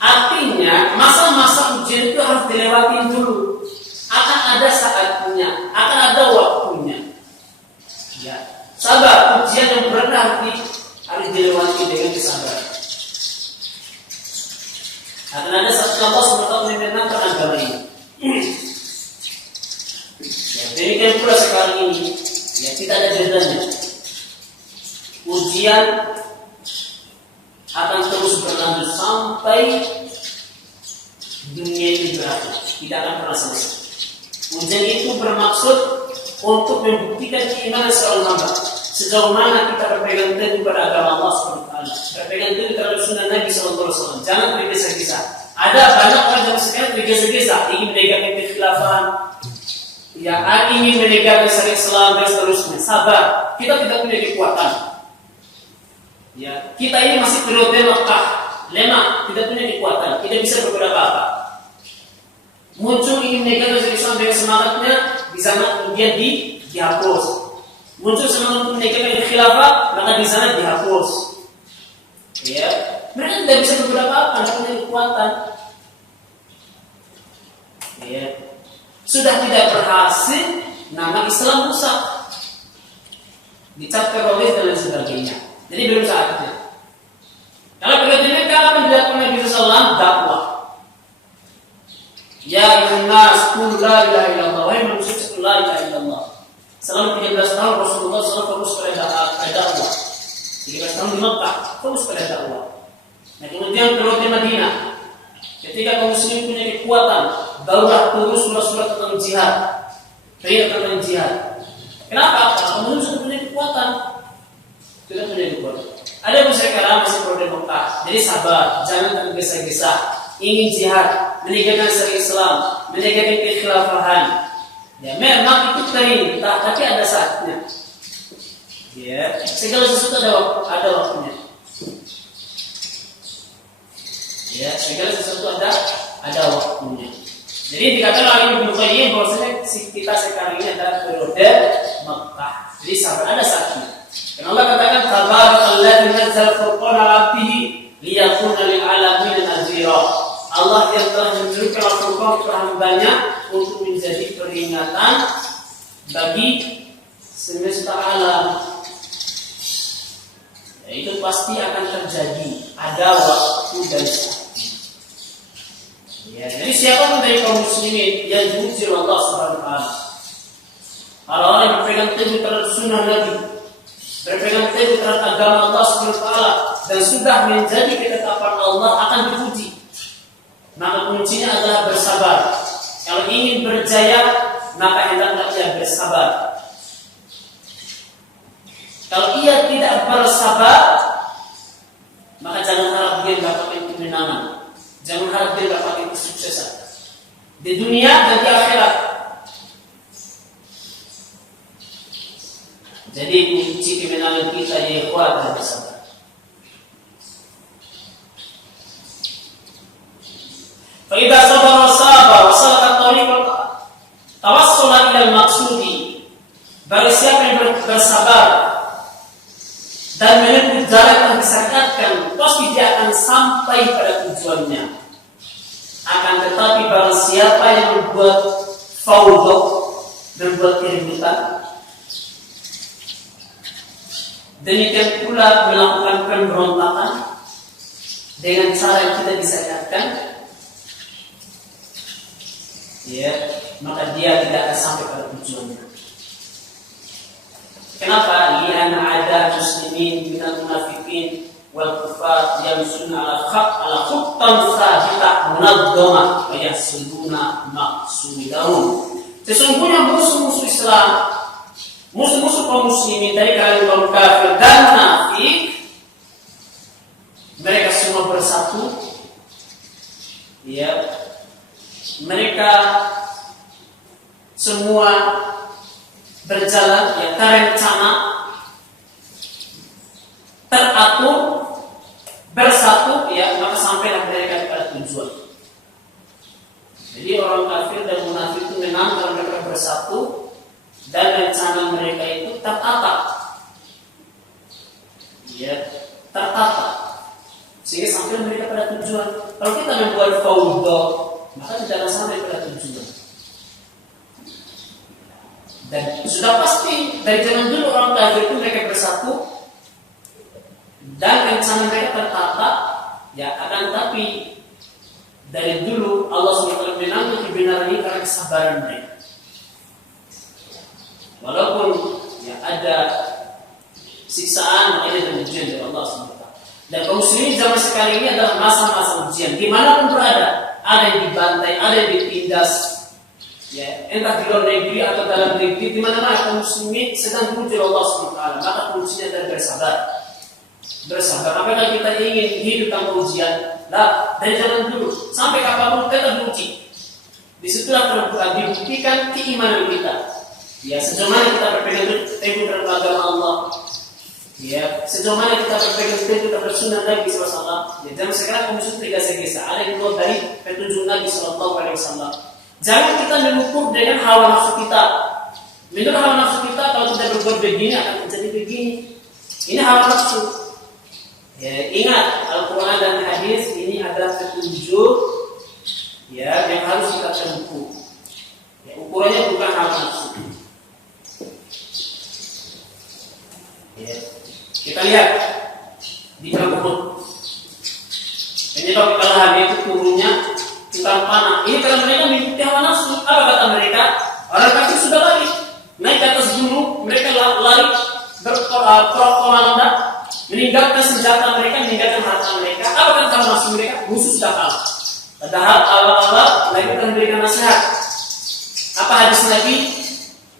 Artinya masa-masa ujian itu harus dilewati dulu. Akan ada saatnya, akan ada waktunya. Ya, sabar, ujian yang berat harus dilewati dengan kesabaran. Akan ada saatnya Allah SWT membenarkan agama ini. Ya, demikian pula sekarang ini, ya tidak ada bedanya. Ujian akan terus berlanjut sampai dunia ini berakhir, tidak akan pernah selesai. Ujian itu bermaksud untuk membuktikan keimanan seorang hamba. Sejauh mana kita berpegang teguh pada agama Allah SWT, berpegang teguh terhadap sunnah Nabi SAW. Jangan tergesa-gesa. Ada banyak orang yang sekarang tergesa-gesa, ingin menegakkan kekhilafan, yang ingin menegakkan syariat Islam dan seterusnya. Sabar, kita tidak punya kekuatan. Ya, kita ini masih periode Mekah, lemah, tidak punya kekuatan, tidak bisa berbuat apa-apa. Muncul ingin menegakkan syariat Islam dengan semangatnya, di sana kemudian dihapus. Muncul semangat untuk menegakkan khilafah, maka di sana dihapus. Ya, mereka tidak bisa berbuat apa-apa, tidak punya kekuatan. Ya, sudah tidak berhasil, nama Islam rusak, dicap teroris dan lain sebagainya. Jadi belum saatnya. Kalau periode apa yang dilakukan Nabi SAW? Dakwah. Ya yunas qul la ilaha illallah wa manusia qul la ilaha illallah. Selama 13 tahun Rasulullah SAW fokus pada dakwah. 13 tahun di Mekah fokus pada dakwah. Nah kemudian periode Madinah, ketika kaum muslimin punya kekuatan, barulah turun surah-surah tentang jihad, perintah tentang jihad. Kenapa? Karena kaum muslimin sudah punya kekuatan. Tidak punya kekuatan. Ada pun sekarang masih periode Mekah. Jadi sabar, jangan tergesa-gesa. Ingin jihad, menegakkan syariat Islam, menegakkan kekhilafahan. Ya memang itu perintah, tapi ada saatnya. Ya, segala sesuatu ada waktunya. Ya, segala sesuatu ada waktunya. Jadi dikatakan oleh Ibnu Qayyim bahwasanya kita sekarang ini adalah periode Mekah. Jadi sabar, ada saatnya. Karena Allah katakan tabarakalladzii nazzala al-Furqana 'ala 'abdihi liyakuna lil 'alamin nazira. Allah yang telah menurunkan Al-Furqan kepada hambanya untuk menjadi peringatan bagi semesta alam. Ya, itu pasti akan terjadi. Ada waktu dan saatnya. Ya, jadi siapapun dari kaum muslimin yang diuji oleh Allah Subhanahu wa taala, orang yang berpegang teguh terhadap sunnah Nabi, berpegang teguh terhadap agama Allah Subhanahu wa taala dan sudah menjadi ketetapan Allah akan dipuji. Maka kuncinya adalah bersabar. Kalau ingin berjaya, maka hendaklah ia bersabar. Kalau ia tidak bersabar, maka jangan harap dia mendapatkan kemenangan. Jangan harap dia mendapatkan kesuksesan di dunia dan di akhirat. Jadi kunci kemenangan kita yang kuat dan bersabar. فإذا صبر وصابر وسلك الطريق توصل إلى المقصود. Bagi siapa yang bersabar dan menempuh jalan yang disyariatkan, pasti dia akan sampai pada tujuannya. Akan tetapi bagi siapa yang membuat fawdha, membuat keributan, demikian pula melakukan pemberontakan dengan cara yang tidak disyariatkan, ya, maka dia tidak akan sampai pada tujuannya. Kenapa? Lian ada muslimin minal munafiqin wal kufar yamshuna ala khuttan sabita munaddama wa yahsuduna maqsudahum. Sesungguhnya musuh-musuh Islam, musuh-musuh kaum muslimin dari kalangan kaum kafir dan munafik, mereka semua bersatu, ya, mereka semua berjalan ya terencana, teratur, bersatu, ya, maka sampailah mereka kepada tujuan. Jadi orang kafir dan munafik itu memang kalau mereka bersatu dan rencana mereka itu tertata, ya, tertata, sehingga sampai mereka pada tujuan. Kalau kita membuat faudo, maka tidak akan sampai pada tujuan. Dan sudah pasti dari zaman dulu orang kafir itu mereka bersatu dan rencana mereka tertata, ya, akan tapi dari dulu Allah SWT menanggung kebenaran ini karena kesabaran mereka. Walaupun ya ada siksaan, ada ujian dari Allah SWT. Dan kaum muslimin zaman sekarang ini adalah masa-masa ujian. Dimanapun berada, ada yang dibantai, ada yang ditindas, ya, entah di luar negeri atau dalam negeri, di mana-mana kaum muslimin sedang diuji oleh Allah SWT. Maka kuncinya adalah bersabar. Bersabar. Apakah kita ingin hidup tanpa ujian? Nah, dari zaman dulu sampai kapanpun kita diuji. Disitulah dibuktikan keimanan kita. Ya, sejauh mana kita berpegang teguh terhadap agama Allah. Ya, sejauh mana kita berpegang teguh terhadap sunnah Nabi SAW. Ya, dan sekarang kaum muslim tergesa-gesa. Ada yang keluar dari petunjuk Nabi SAW. Jangan kita mengukur dengan hawa nafsu kita. Menurut hawa nafsu kita, kalau kita berbuat begini akan terjadi begini. Ini hawa nafsu. Ya, ingat Al-Quran dan hadis ini adalah petunjuk, ya, yang harus kita tempuh. Ya, ukurannya bukan hawa nafsu. Ya, kita lihat di perang Uhud. Penyebab kekalahan itu turunnya bukan panah. Ini karena mereka mengikuti hawa nafsu. Apa kata mereka? Orang kafir sudah lari naik ke atas gunung, mereka lari berkomando, meninggalkan senjata mereka, meninggalkan harta mereka. Apa kata hawa nafsu mereka? Musuh sudah kalah. Padahal awal-awal Nabi akan memberikan nasihat. Apa hadis Nabi?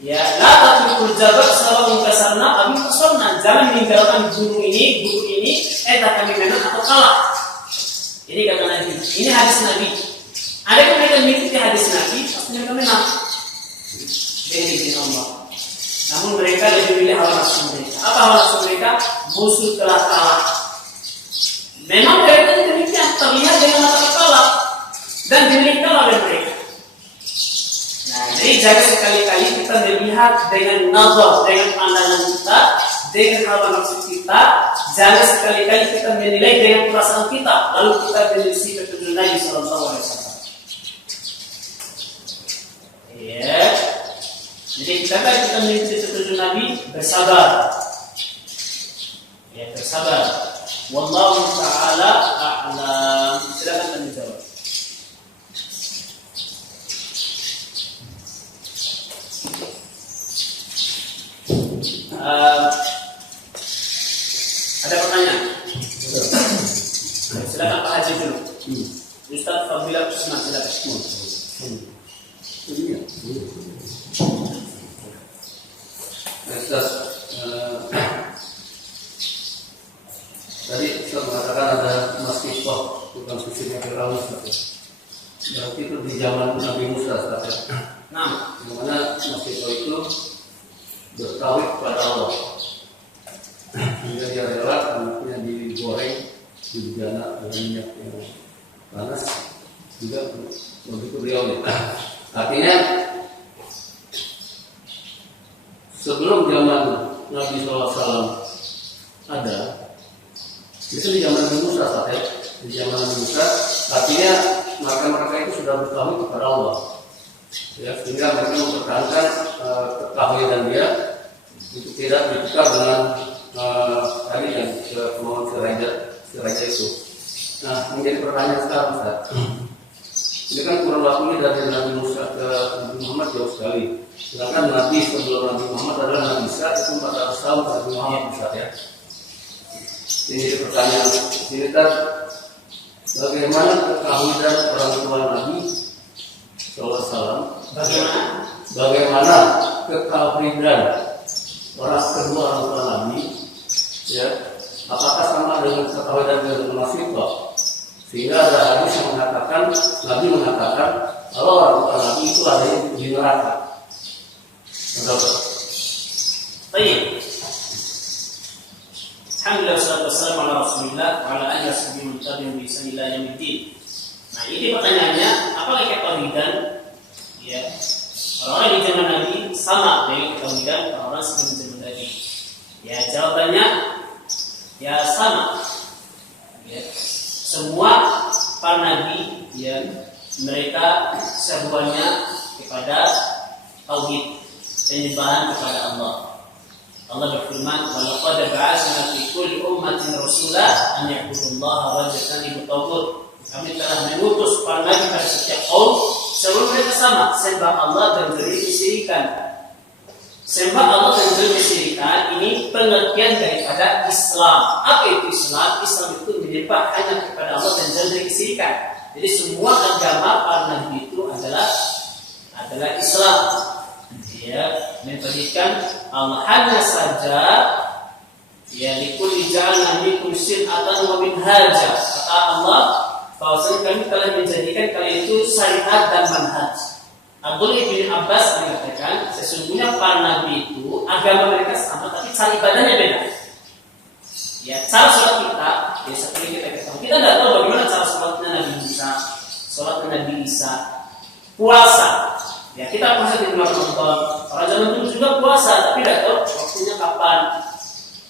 Ya, la tatrukul jabal salawun kasarna amin kasarna. Jangan meninggalkan gunung ini, entah kami menang atau kalah. Ini kata Nabi. Ini hadis Nabi. Ada yang mereka mengikuti hadis Nabi, pasti mereka menang dengan izin Allah. Namun mereka lebih memilih hawa nafsu mereka. Apa hawa nafsu mereka? Musuh telah kalah. Memang mereka demikian, terlihat dengan mata kepala dan dimiliki oleh mereka. Nah, jadi jangan sekali-kali kita melihat dengan nazar, dengan pandangan kita, dengan hawa nafsu kita. Jangan sekali-kali kita menilai dengan perasaan kita, lalu kita menyelisih petunjuk Nabi SAW. Ya, jadi kita mengikuti petunjuk Nabi, bersabar. Ya, bersabar. Wallahu ta'ala a'lam. Silakan menjawab. Ada pertanyaan? Silakan Pak Haji dulu. Ustaz Fadila Kusman, silakan. Ustaz, tadi Ustaz mengatakan ada masjid bukan susunya Firaun. Berarti itu di zaman Nabi Musa, Ustaz. Nah, di mana masjid itu bertawid kepada Allah. Hingga dia rela anaknya digoreng, dibujana dengan minyak yang panas, juga begitu beliau. Artinya sebelum zaman Nabi SAW ada, itu di zaman Nabi Musa, di zaman Nabi Musa, artinya mereka itu sudah bertawid kepada Allah. Ya, sehingga mereka mempertahankan ketahuan dia untuk tidak ditukar dengan tadi yang kemauan si raja itu. Nah, menjadi pertanyaan sekarang, Ustaz. Ini kan kurang waktunya dari Nabi Musa ke Nabi Muhammad jauh sekali. Sedangkan Nabi sebelum Nabi Muhammad adalah Nabi Isa, itu 400 tahun Nabi Muhammad Musa ya. Ini pertanyaan ini kan bagaimana kekawinan orang tua Nabi SAW? Bagaimana kekawinan kedua orang tua Nabi? Ya, apakah sama dengan kekawinan dari munafik? Sehingga ada hadis yang mengatakan, Nabi mengatakan kalau orang tua Nabi itu ada yang di neraka. Betul. Baik. Alhamdulillah wassalatu wassalamu ala Rasulillah wa ala alihi washabihi tabi'in bi ihsan ila yaumiddin. Nah, ini pertanyaannya, apakah kekawinan ya orang-orang di zaman Nabi sama dengan kekawinan orang-orang sebelum zaman Nabi? Ya, jawabannya ya sama. Ya. Semua para nabi ya mereka seruannya kepada tauhid, penyembahan kepada Allah. Allah berfirman, "Wa laqad ba'atsna fi kulli ummatin rasula an ya'budullaha wa yajtanibu at-taghut." Kami telah mengutus para nabi pada setiap kaum seluruh mereka sama, sembah Allah dan jauhi kesyirikan. Sembah Allah dan jauhi kesyirikan ini pengertian daripada Islam. Apa itu Islam? Islam itu menyembah hanya kepada Allah dan jauhi kesyirikan. Jadi semua agama para nabi itu adalah Islam. Ya, menjadikan Allah hanya saja ya likulli ja'alna minkum syir'atan wa minhaja. Kata Allah, bahwasanya kami telah menjadikan kalian itu syariat dan manhaj. Abdullah bin Abbas mengatakan, sesungguhnya para nabi itu agama mereka sama, tapi cara ibadahnya beda. Ya, cara sholat kita, ya seperti kita ketahui, kita tidak tahu bagaimana cara sholatnya Nabi Musa, sholatnya Nabi Isa, puasa. Ya, kita puasa di bulan Ramadan. Orang zaman dulu juga puasa, tapi tidak tahu waktunya kapan.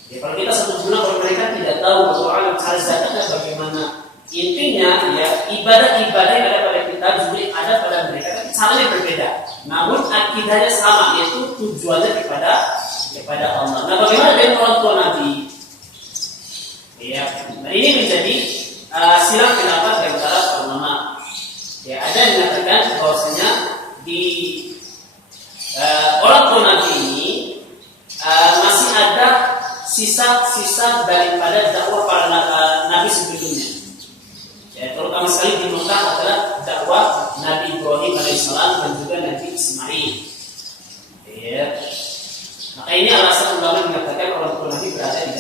Ya, kalau kita satu bulan, kalau mereka tidak tahu bahwa cara zakatnya bagaimana. Intinya, ya ibadah-ibadah yang ada pada kita juga ada pada mereka, tapi caranya berbeda. Namun akidahnya sama, yaitu tujuannya kepada Allah. Nah, bagaimana dengan orang tua Nabi? Ya, nah ini menjadi silang pendapat di antara ulama. Ya, ada yang mengatakan bahwasanya di orang tua Nabi ini masih ada sisa-sisa daripada dakwah para nabi sebelumnya. Ya, terutama sekali di Mekah adalah dakwah Nabi Ibrahim alaihissalam dan juga Nabi Ismail. Ya. Maka ini alasan ulama mengatakan orang tua Nabi berada di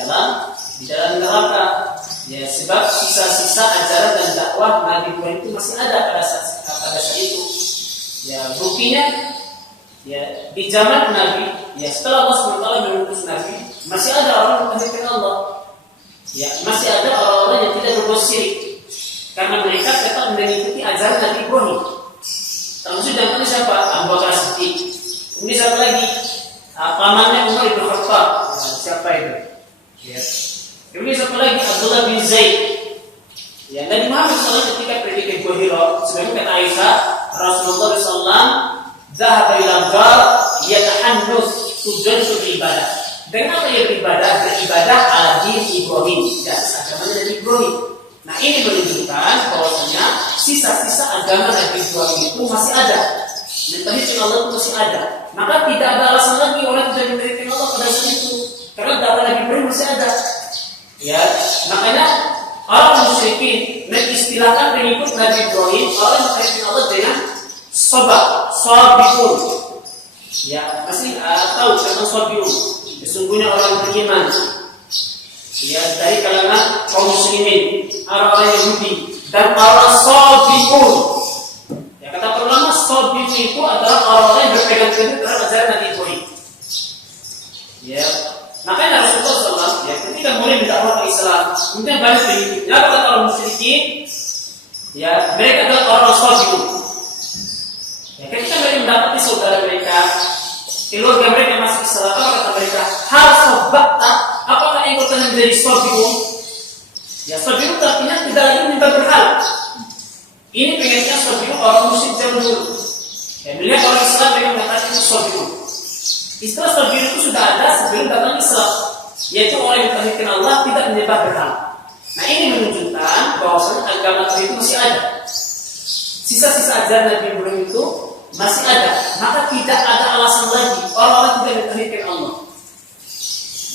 dalam neraka. Ya, sebab sisa-sisa ajaran dan dakwah Nabi Ibrahim itu masih ada pada saat itu. Ya, buktinya ya di zaman Nabi, ya setelah Allah SWT mengutus Nabi, masih ada orang yang mengikut Allah. Ya, masih ada orang-orang yang tidak berbuat syirik. Karena mereka tetap mengikuti ajaran Nabi Ibrahim. Termasuk dalamnya siapa? Abu Bakar Siddiq. Kemudian siapa lagi? Pamannya Umar bin Khattab. Siapa itu? Ya. Kemudian siapa lagi? Abdullah bin Zaid. Ya, Nabi Muhammad SAW ketika pergi ke Gua Hira, sebagaimana kata Aisyah, Rasulullah SAW dzahaba ila ghar yatahannus, tujuan untuk beribadah. Dengan apa ia beribadah? Beribadah ala dini Ibrahim, tidak agamanya Nabi Ibrahim. Nah, ini menunjukkan bahwasanya sisa-sisa agama Nabi Ibrahim itu masih ada. Mentalitas Allah itu masih ada. Maka tidak ada alasan lagi orang tidak memiliki Allah pada saat itu, karena dakwah Nabi Ibrahim masih ada. Ya, makanya orang musyrikin mengistilahkan pengikut Nabi Ibrahim orang yang memiliki Allah dengan sabiqun. Ya, masih tahu tentang sabiqun. Sesungguhnya orang beriman. Ya, dari kalangan kaum muslimin, orang-orang Yahudi dan orang sabiqun. Ya, kata ulama sabiqun itu adalah orang-orang yang berpegang teguh terhadap ajaran Nabi Ibrahim. Ya, makanya Rasulullah SAW ya ketika mulai berdakwah ke Islam, kemudian banyak pengikutnya, kata orang musyrikin, ya mereka adalah orang sabiqun. Ya, ketika mereka mendapati saudara mereka, keluarga mereka masuk Islam, apa kata mereka? Hal sabakta, apakah engkau telah menjadi sabiqun? Ya, sabiqun artinya tidak lagi minta berhala. Ini pengennya sabiqun orang musyrik zaman dulu. Ya, melihat orang Islam mereka mengatakan itu sabiqun. Istilah sabiqun itu sudah ada sebelum datang Islam, yaitu orang yang bertauhid Allah tidak menyembah berhala. Nah, ini menunjukkan bahwasanya agama itu masih ada. sisa-sisa ajaran Nabi Ibrahim itu masih ada, maka tidak ada alasan lagi orang-orang tidak ditauhidkan Allah.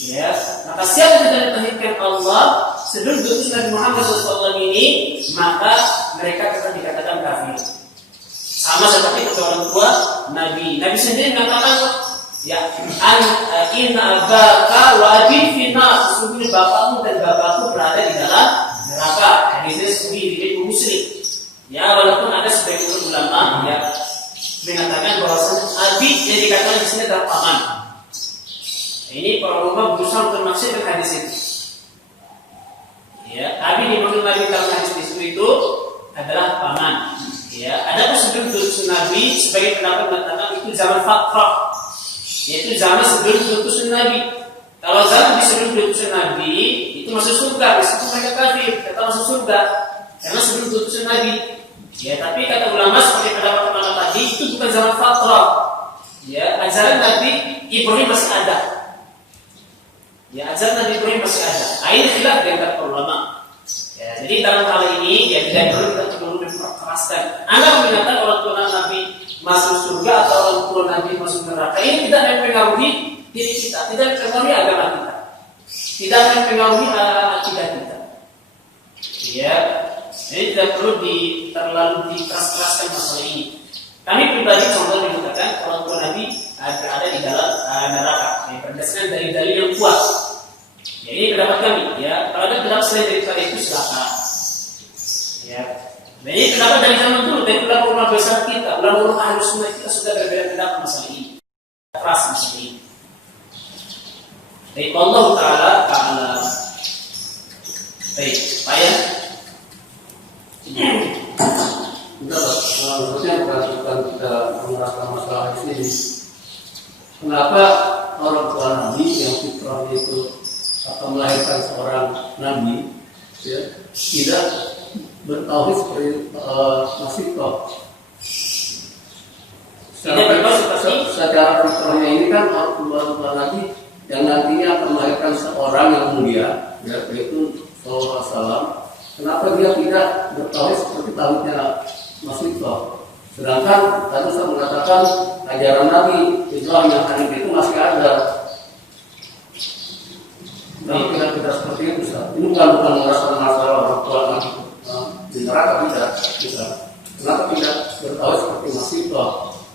Ya, maka siapa yang tidak ditauhidkan Allah sebelum diutus Nabi Muhammad SAW ini, maka mereka akan dikatakan kafir. Sama seperti kedua orang tua Nabi. Nabi sendiri mengatakan, ya, inna abaka wa abi finnar, sesungguhnya bapakmu dan bapakku berada di dalam neraka. Hadisnya sahih riwayat Muslim. Ya, walaupun ada sebagian ulama ya mengatakan bahwasanya abi yang dikatakan di sini adalah paman. Ini para ulama berusaha untuk menafsirkan hadis itu. Ya, abi dimaksud Nabi dalam hadis itu adalah paman. Ya, ada sebelum diutus Nabi sebagai pendapat mengatakan itu zaman fatrah, yaitu zaman sebelum diutus Nabi. Kalau zaman sebelum diutus Nabi itu masuk surga, meskipun mereka kafir, tetap masuk surga karena sebelum diutus Nabi. Ya, tapi kata ulama seperti pendapat pertama tadi itu bukan zaman fatrah. Ya, ajaran Nabi Ibrahim masih ada. Ya, ajaran Nabi Ibrahim masih ada. Ini khilaf di antara ulama. Ya, jadi dalam hal ini ya tidak perlu kita terlalu memperkeraskan. Anda mengatakan orang tua Nabi masuk surga atau orang tua Nabi masuk neraka, ini tidak mempengaruhi diri kita, tidak mempengaruhi agama kita, tidak mempengaruhi akidah kita. Ya, jadi tidak perlu terlalu dikeras-keraskan masalah ini. Kami pribadi contoh mengatakan orang tua Nabi ada di dalam neraka, berdasarkan dari dalil yang kuat. Ya, ini pendapat kami. Ya, kalau ada pendapat selain daripada itu silakan. Ya, nah, ini pendapat dari zaman dulu, dari ulama-ulama besar kita, ulama-ulama Ahlus Sunnah kita sudah berbeda pendapat masalah ini. Keras masalah ini. Baik, Allah Taala. Baik, payah. Maksudnya bukan kita mengurangkan masalah ini. Kenapa orang tua Nabi yang fitrah itu atau melahirkan seorang Nabi ya, tidak bertauhid seperti Masito? Secara fitrahnya ini kan orang tua Nabi yang nantinya akan melahirkan seorang yang mulia, ya, yaitu Sallallahu Alaihi Wasallam. Kenapa dia tidak bertauhid seperti tauhidnya Masito? Sedangkan tadi saya mengatakan ajaran Nabi Islam yang Hanif itu masih ada. Nah, kira-kira seperti itu, Ustaz. Ini bukan merasakan masalah orang tua Nabi di neraka, tidak. Kenapa tidak bertauhid seperti Masito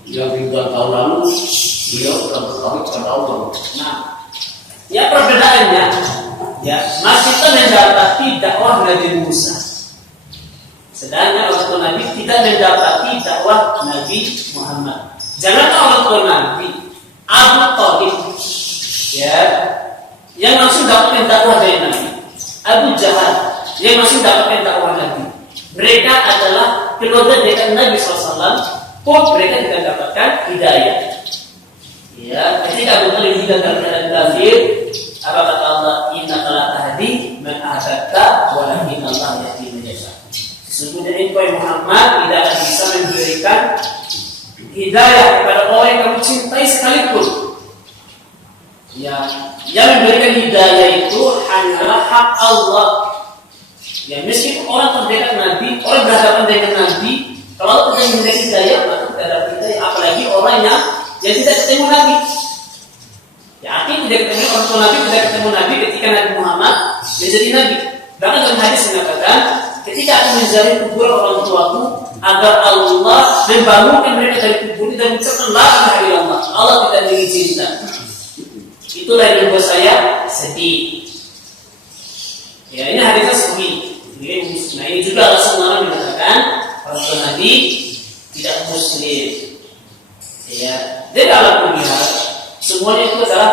yang ribuan tahun lalu beliau sudah bertauhid kepada Allah? Nah, ya perbedaannya, ya Masito mendapati dakwah Nabi Musa. Sedangkan orang tua Nabi tidak mendapati dakwah Nabi Muhammad. Jangan orang tua Nabi Abu Thalib, ya, yang langsung dapatkan dakwah dari Nabi. Abu Jahal yang langsung dapatkan dakwah Nabi. Mereka adalah keluarga dari Nabi SAW, pun mereka tidak dapatkan hidayah. Ya, ketika Abu Thalib tidak dalam keadaan kafir, apa kata Allah? Inna la tahdi man ahbabta walakin Allah yahdi man yasha. Sesungguhnya engkau Muhammad tidak akan bisa memberikan hidayah kepada orang yang kamu cintai sekalipun. Ya, yang memberikan hidayah itu hanyalah hak Allah. Ya, meskipun orang terdekat Nabi, orang berhadapan dengan Nabi, kalau tidak memberikan hidayah, maka tidak ada hidayah. Apalagi orang yang tidak ketemu Nabi. Ya, artinya tidak ketemu orang tua Nabi, tidak ketemu Nabi ketika Nabi Muhammad menjadi Nabi. Bahkan dalam hadis mengatakan, ketika aku mencari kubur orang tuaku, agar Allah membangunkan mereka dari kubur dan mengucapkan la ilaha illallah. Allah tidak mengizinkan. Itulah yang membuat saya sedih. Ya, ini hadisnya sahih. Nah, ini juga alasan ulama mengatakan orang tua Nabi tidak muslim. Ya, dia dalam melihat semuanya itu adalah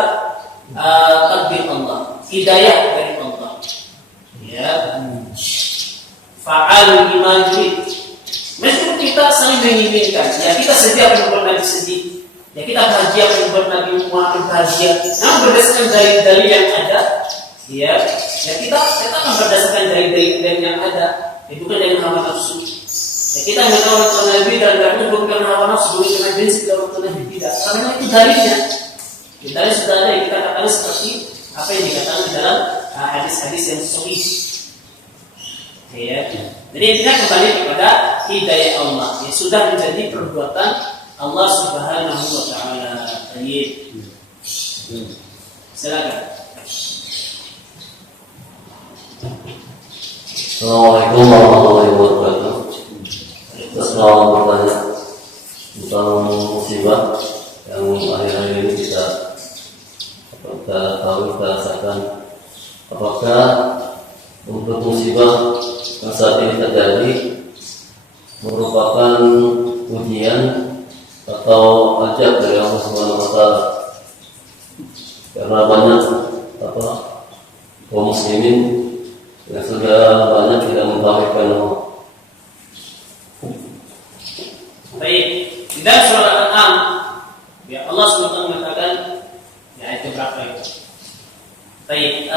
takdir Allah, hidayah dari Allah. Ya, fa'al bima yurid. Meskipun kita saling menginginkan, ya kita sedih apa yang membuat Nabi sedih, ya kita bahagia apa yang membuat Nabi Muhammad bahagia. Namun berdasarkan dalil yang ada, ya kita akan berdasarkan dalil yang ada, bukan dengan hawa nafsu. Ya, kita mengetahui orang Nabi dan karena bukan hawa nafsu, bukan dengan prinsip orang Nabi tidak. Karena itu dalilnya. Dalil sudah ada yang kita katakan seperti apa yang dikatakan di dalam hadis-hadis yang sahih. Ya. Jadi intinya kembali kepada hidayah Allah. Ya sudah menjadi perbuatan Allah Subhanahu wa taala. Silakan. Assalamualaikum warahmatullahi wabarakatuh. Saya bertanya tentang musibah yang akhir-akhir ini kita rasakan. Apakah untuk musibah yang saat ini terjadi merupakan ujian atau ajab dari Allah Subhanahu wa taala? Karena banyak kaum muslimin yang sudah banyak tidak mentauhidkan Allah. Baik, di dalam surah Al-An'am ya Allah SWT mengatakan ya ayat berapa itu? Baik,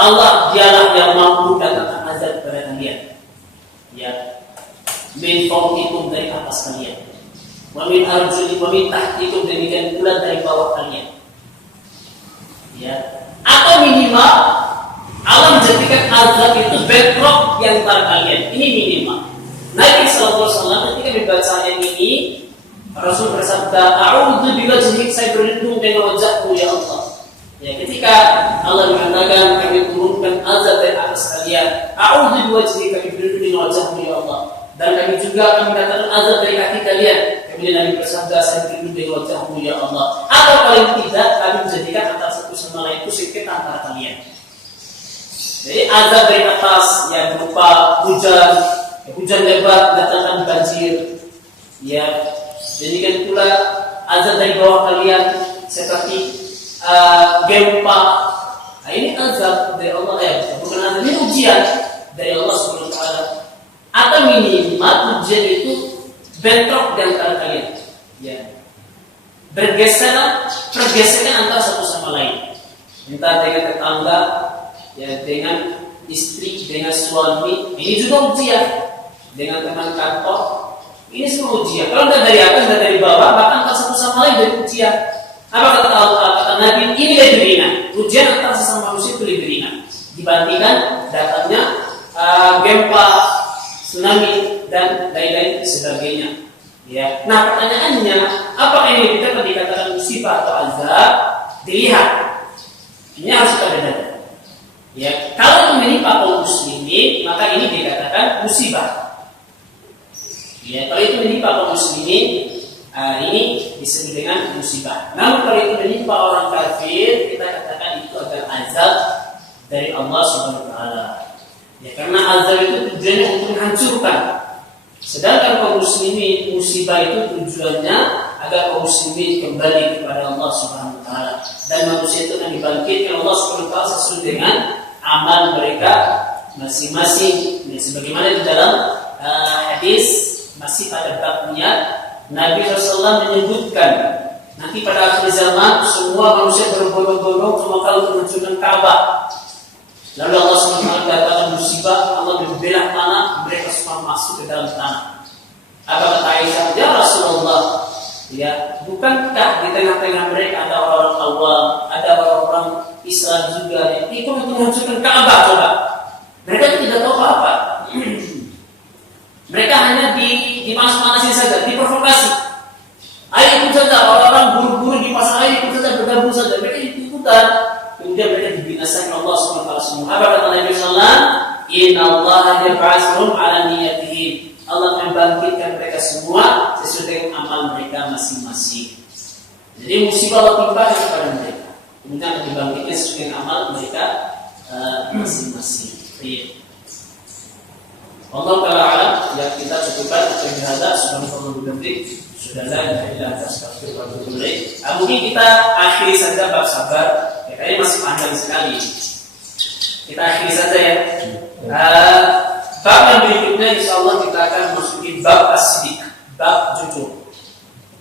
Allah dialah yang mampu datangkan azab kepada kalian. Ya, min fawqikum dari atas kalian, wa min arjulikum wa min tahtikum, demikian pula dari bawah kalian. Ya, atau minimal Allah menjadikan azab itu backdrop di antara kalian. Ini minimal. Nabi SAW ketika membaca ayat ini, Rasul bersabda, "A'udzu biwajhik," saya berlindung dengan wajahmu ya Allah. Ya, ketika Allah mengatakan kami turunkan azab dari atas kalian, "A'udzu biwajhik," kami berlindung dengan wajahmu ya Allah. Dan kami juga akan mendatangkan azab dari kaki kalian. Kemudian Nabi bersabda, "Saya berlindung dengan wajahmu ya Allah." Atau paling tidak kami menjadikan antara satu sama lain itu sedikit antara kalian. Jadi azab dari atas yang berupa hujan lebat datangkan banjir, ya. Demikian pula azab dari bawah kalian seperti gempa. Nah, ini azab dari Allah, bukan azab, ini ujian dari Allah Subhanahu wa taala. Atau minimal ujian itu bentrok di antara kalian, ya. Pergeseran antara satu sama lain. Entah dengan tetangga, ya, dengan istri, dengan suami, ini juga ujian. Dengan teman kantor, ini semua ujian. Kalau tidak dari atas, tidak dari bawah, bahkan antara satu sama lain dari ujian. Apa kata Allah, kata Nabi, ini lebih ringan. Ujian antara sesama manusia itu lebih ringan dibandingkan datangnya gempa, tsunami dan lain-lain sebagainya. Ya. Nah, pertanyaannya, apakah ini kita dikatakan musibah atau azab? Dilihat. Ini harus kita bedakan. Ya, kalau itu menimpa kaum muslimin, maka ini dikatakan musibah. Ya, kalau itu menimpa kaum muslimin, ini disebut dengan musibah. Namun kalau itu menimpa orang kafir, kita katakan itu adalah azab dari Allah Subhanahu wa taala. Ya, karena azab itu tujuannya untuk menghancurkan. Sedangkan kaum muslimin, musibah itu tujuannya agar kaum muslimin kembali kepada Allah Subhanahu wa taala. Dan manusia itu akan dibangkitkan Allah Subhanahu wa taala sesuai dengan amal mereka masing-masing. Ya, sebagaimana di dalam hadis masih pada babnya, Nabi SAW menyebutkan nanti pada akhir zaman semua manusia berbondong-bondong ke Mekah untuk menghancurkan Ka'bah. Lalu Allah SWT datangkan musibah, Allah membelah tanah, mereka semua masuk ke dalam tanah. Apa kata Aisyah? Ya Rasulullah, ya, bukankah di tengah-tengah mereka ada orang-orang awam, ada orang-orang Islam juga yang ikut untuk menghancurkan Ka'bah? Coba, mereka tidak tahu apa-apa. Mereka hanya dipanas-panasin saja, diprovokasi. Ayo ikut saja, orang-orang buru-buru di pasar, ayo ikut saja, bergabung saja. Mereka ikutan, kemudian mereka dibinasakan Allah SWT semua. Apa kata Nabi SAW? Inna Allah yab'atsuhum ala niyatihim. Allah membangkitkan mereka semua sesuai dengan amal mereka masing-masing. Jadi musibah Allah timpakan kepada mereka, kemudian akan dibangkitkan sesuai dengan amal mereka masing-masing. Allah Ta'ala alam, yang kita cukupkan dengan hadap subhanahu wa ta'ala. Sudah la atas kafir wa tu'ulai. Mungkin kita akhiri saja bab sabar. Ya, kayaknya masih panjang sekali. Kita akhiri saja ya. Bab yang berikutnya insyaAllah kita akan masuki bab as-sidik, bab jujur,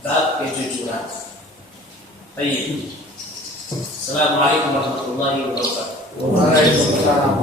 bab kejujuran. Baik. Assalamualaikum warahmatullahi wabarakatuh. Waalaikumsalam.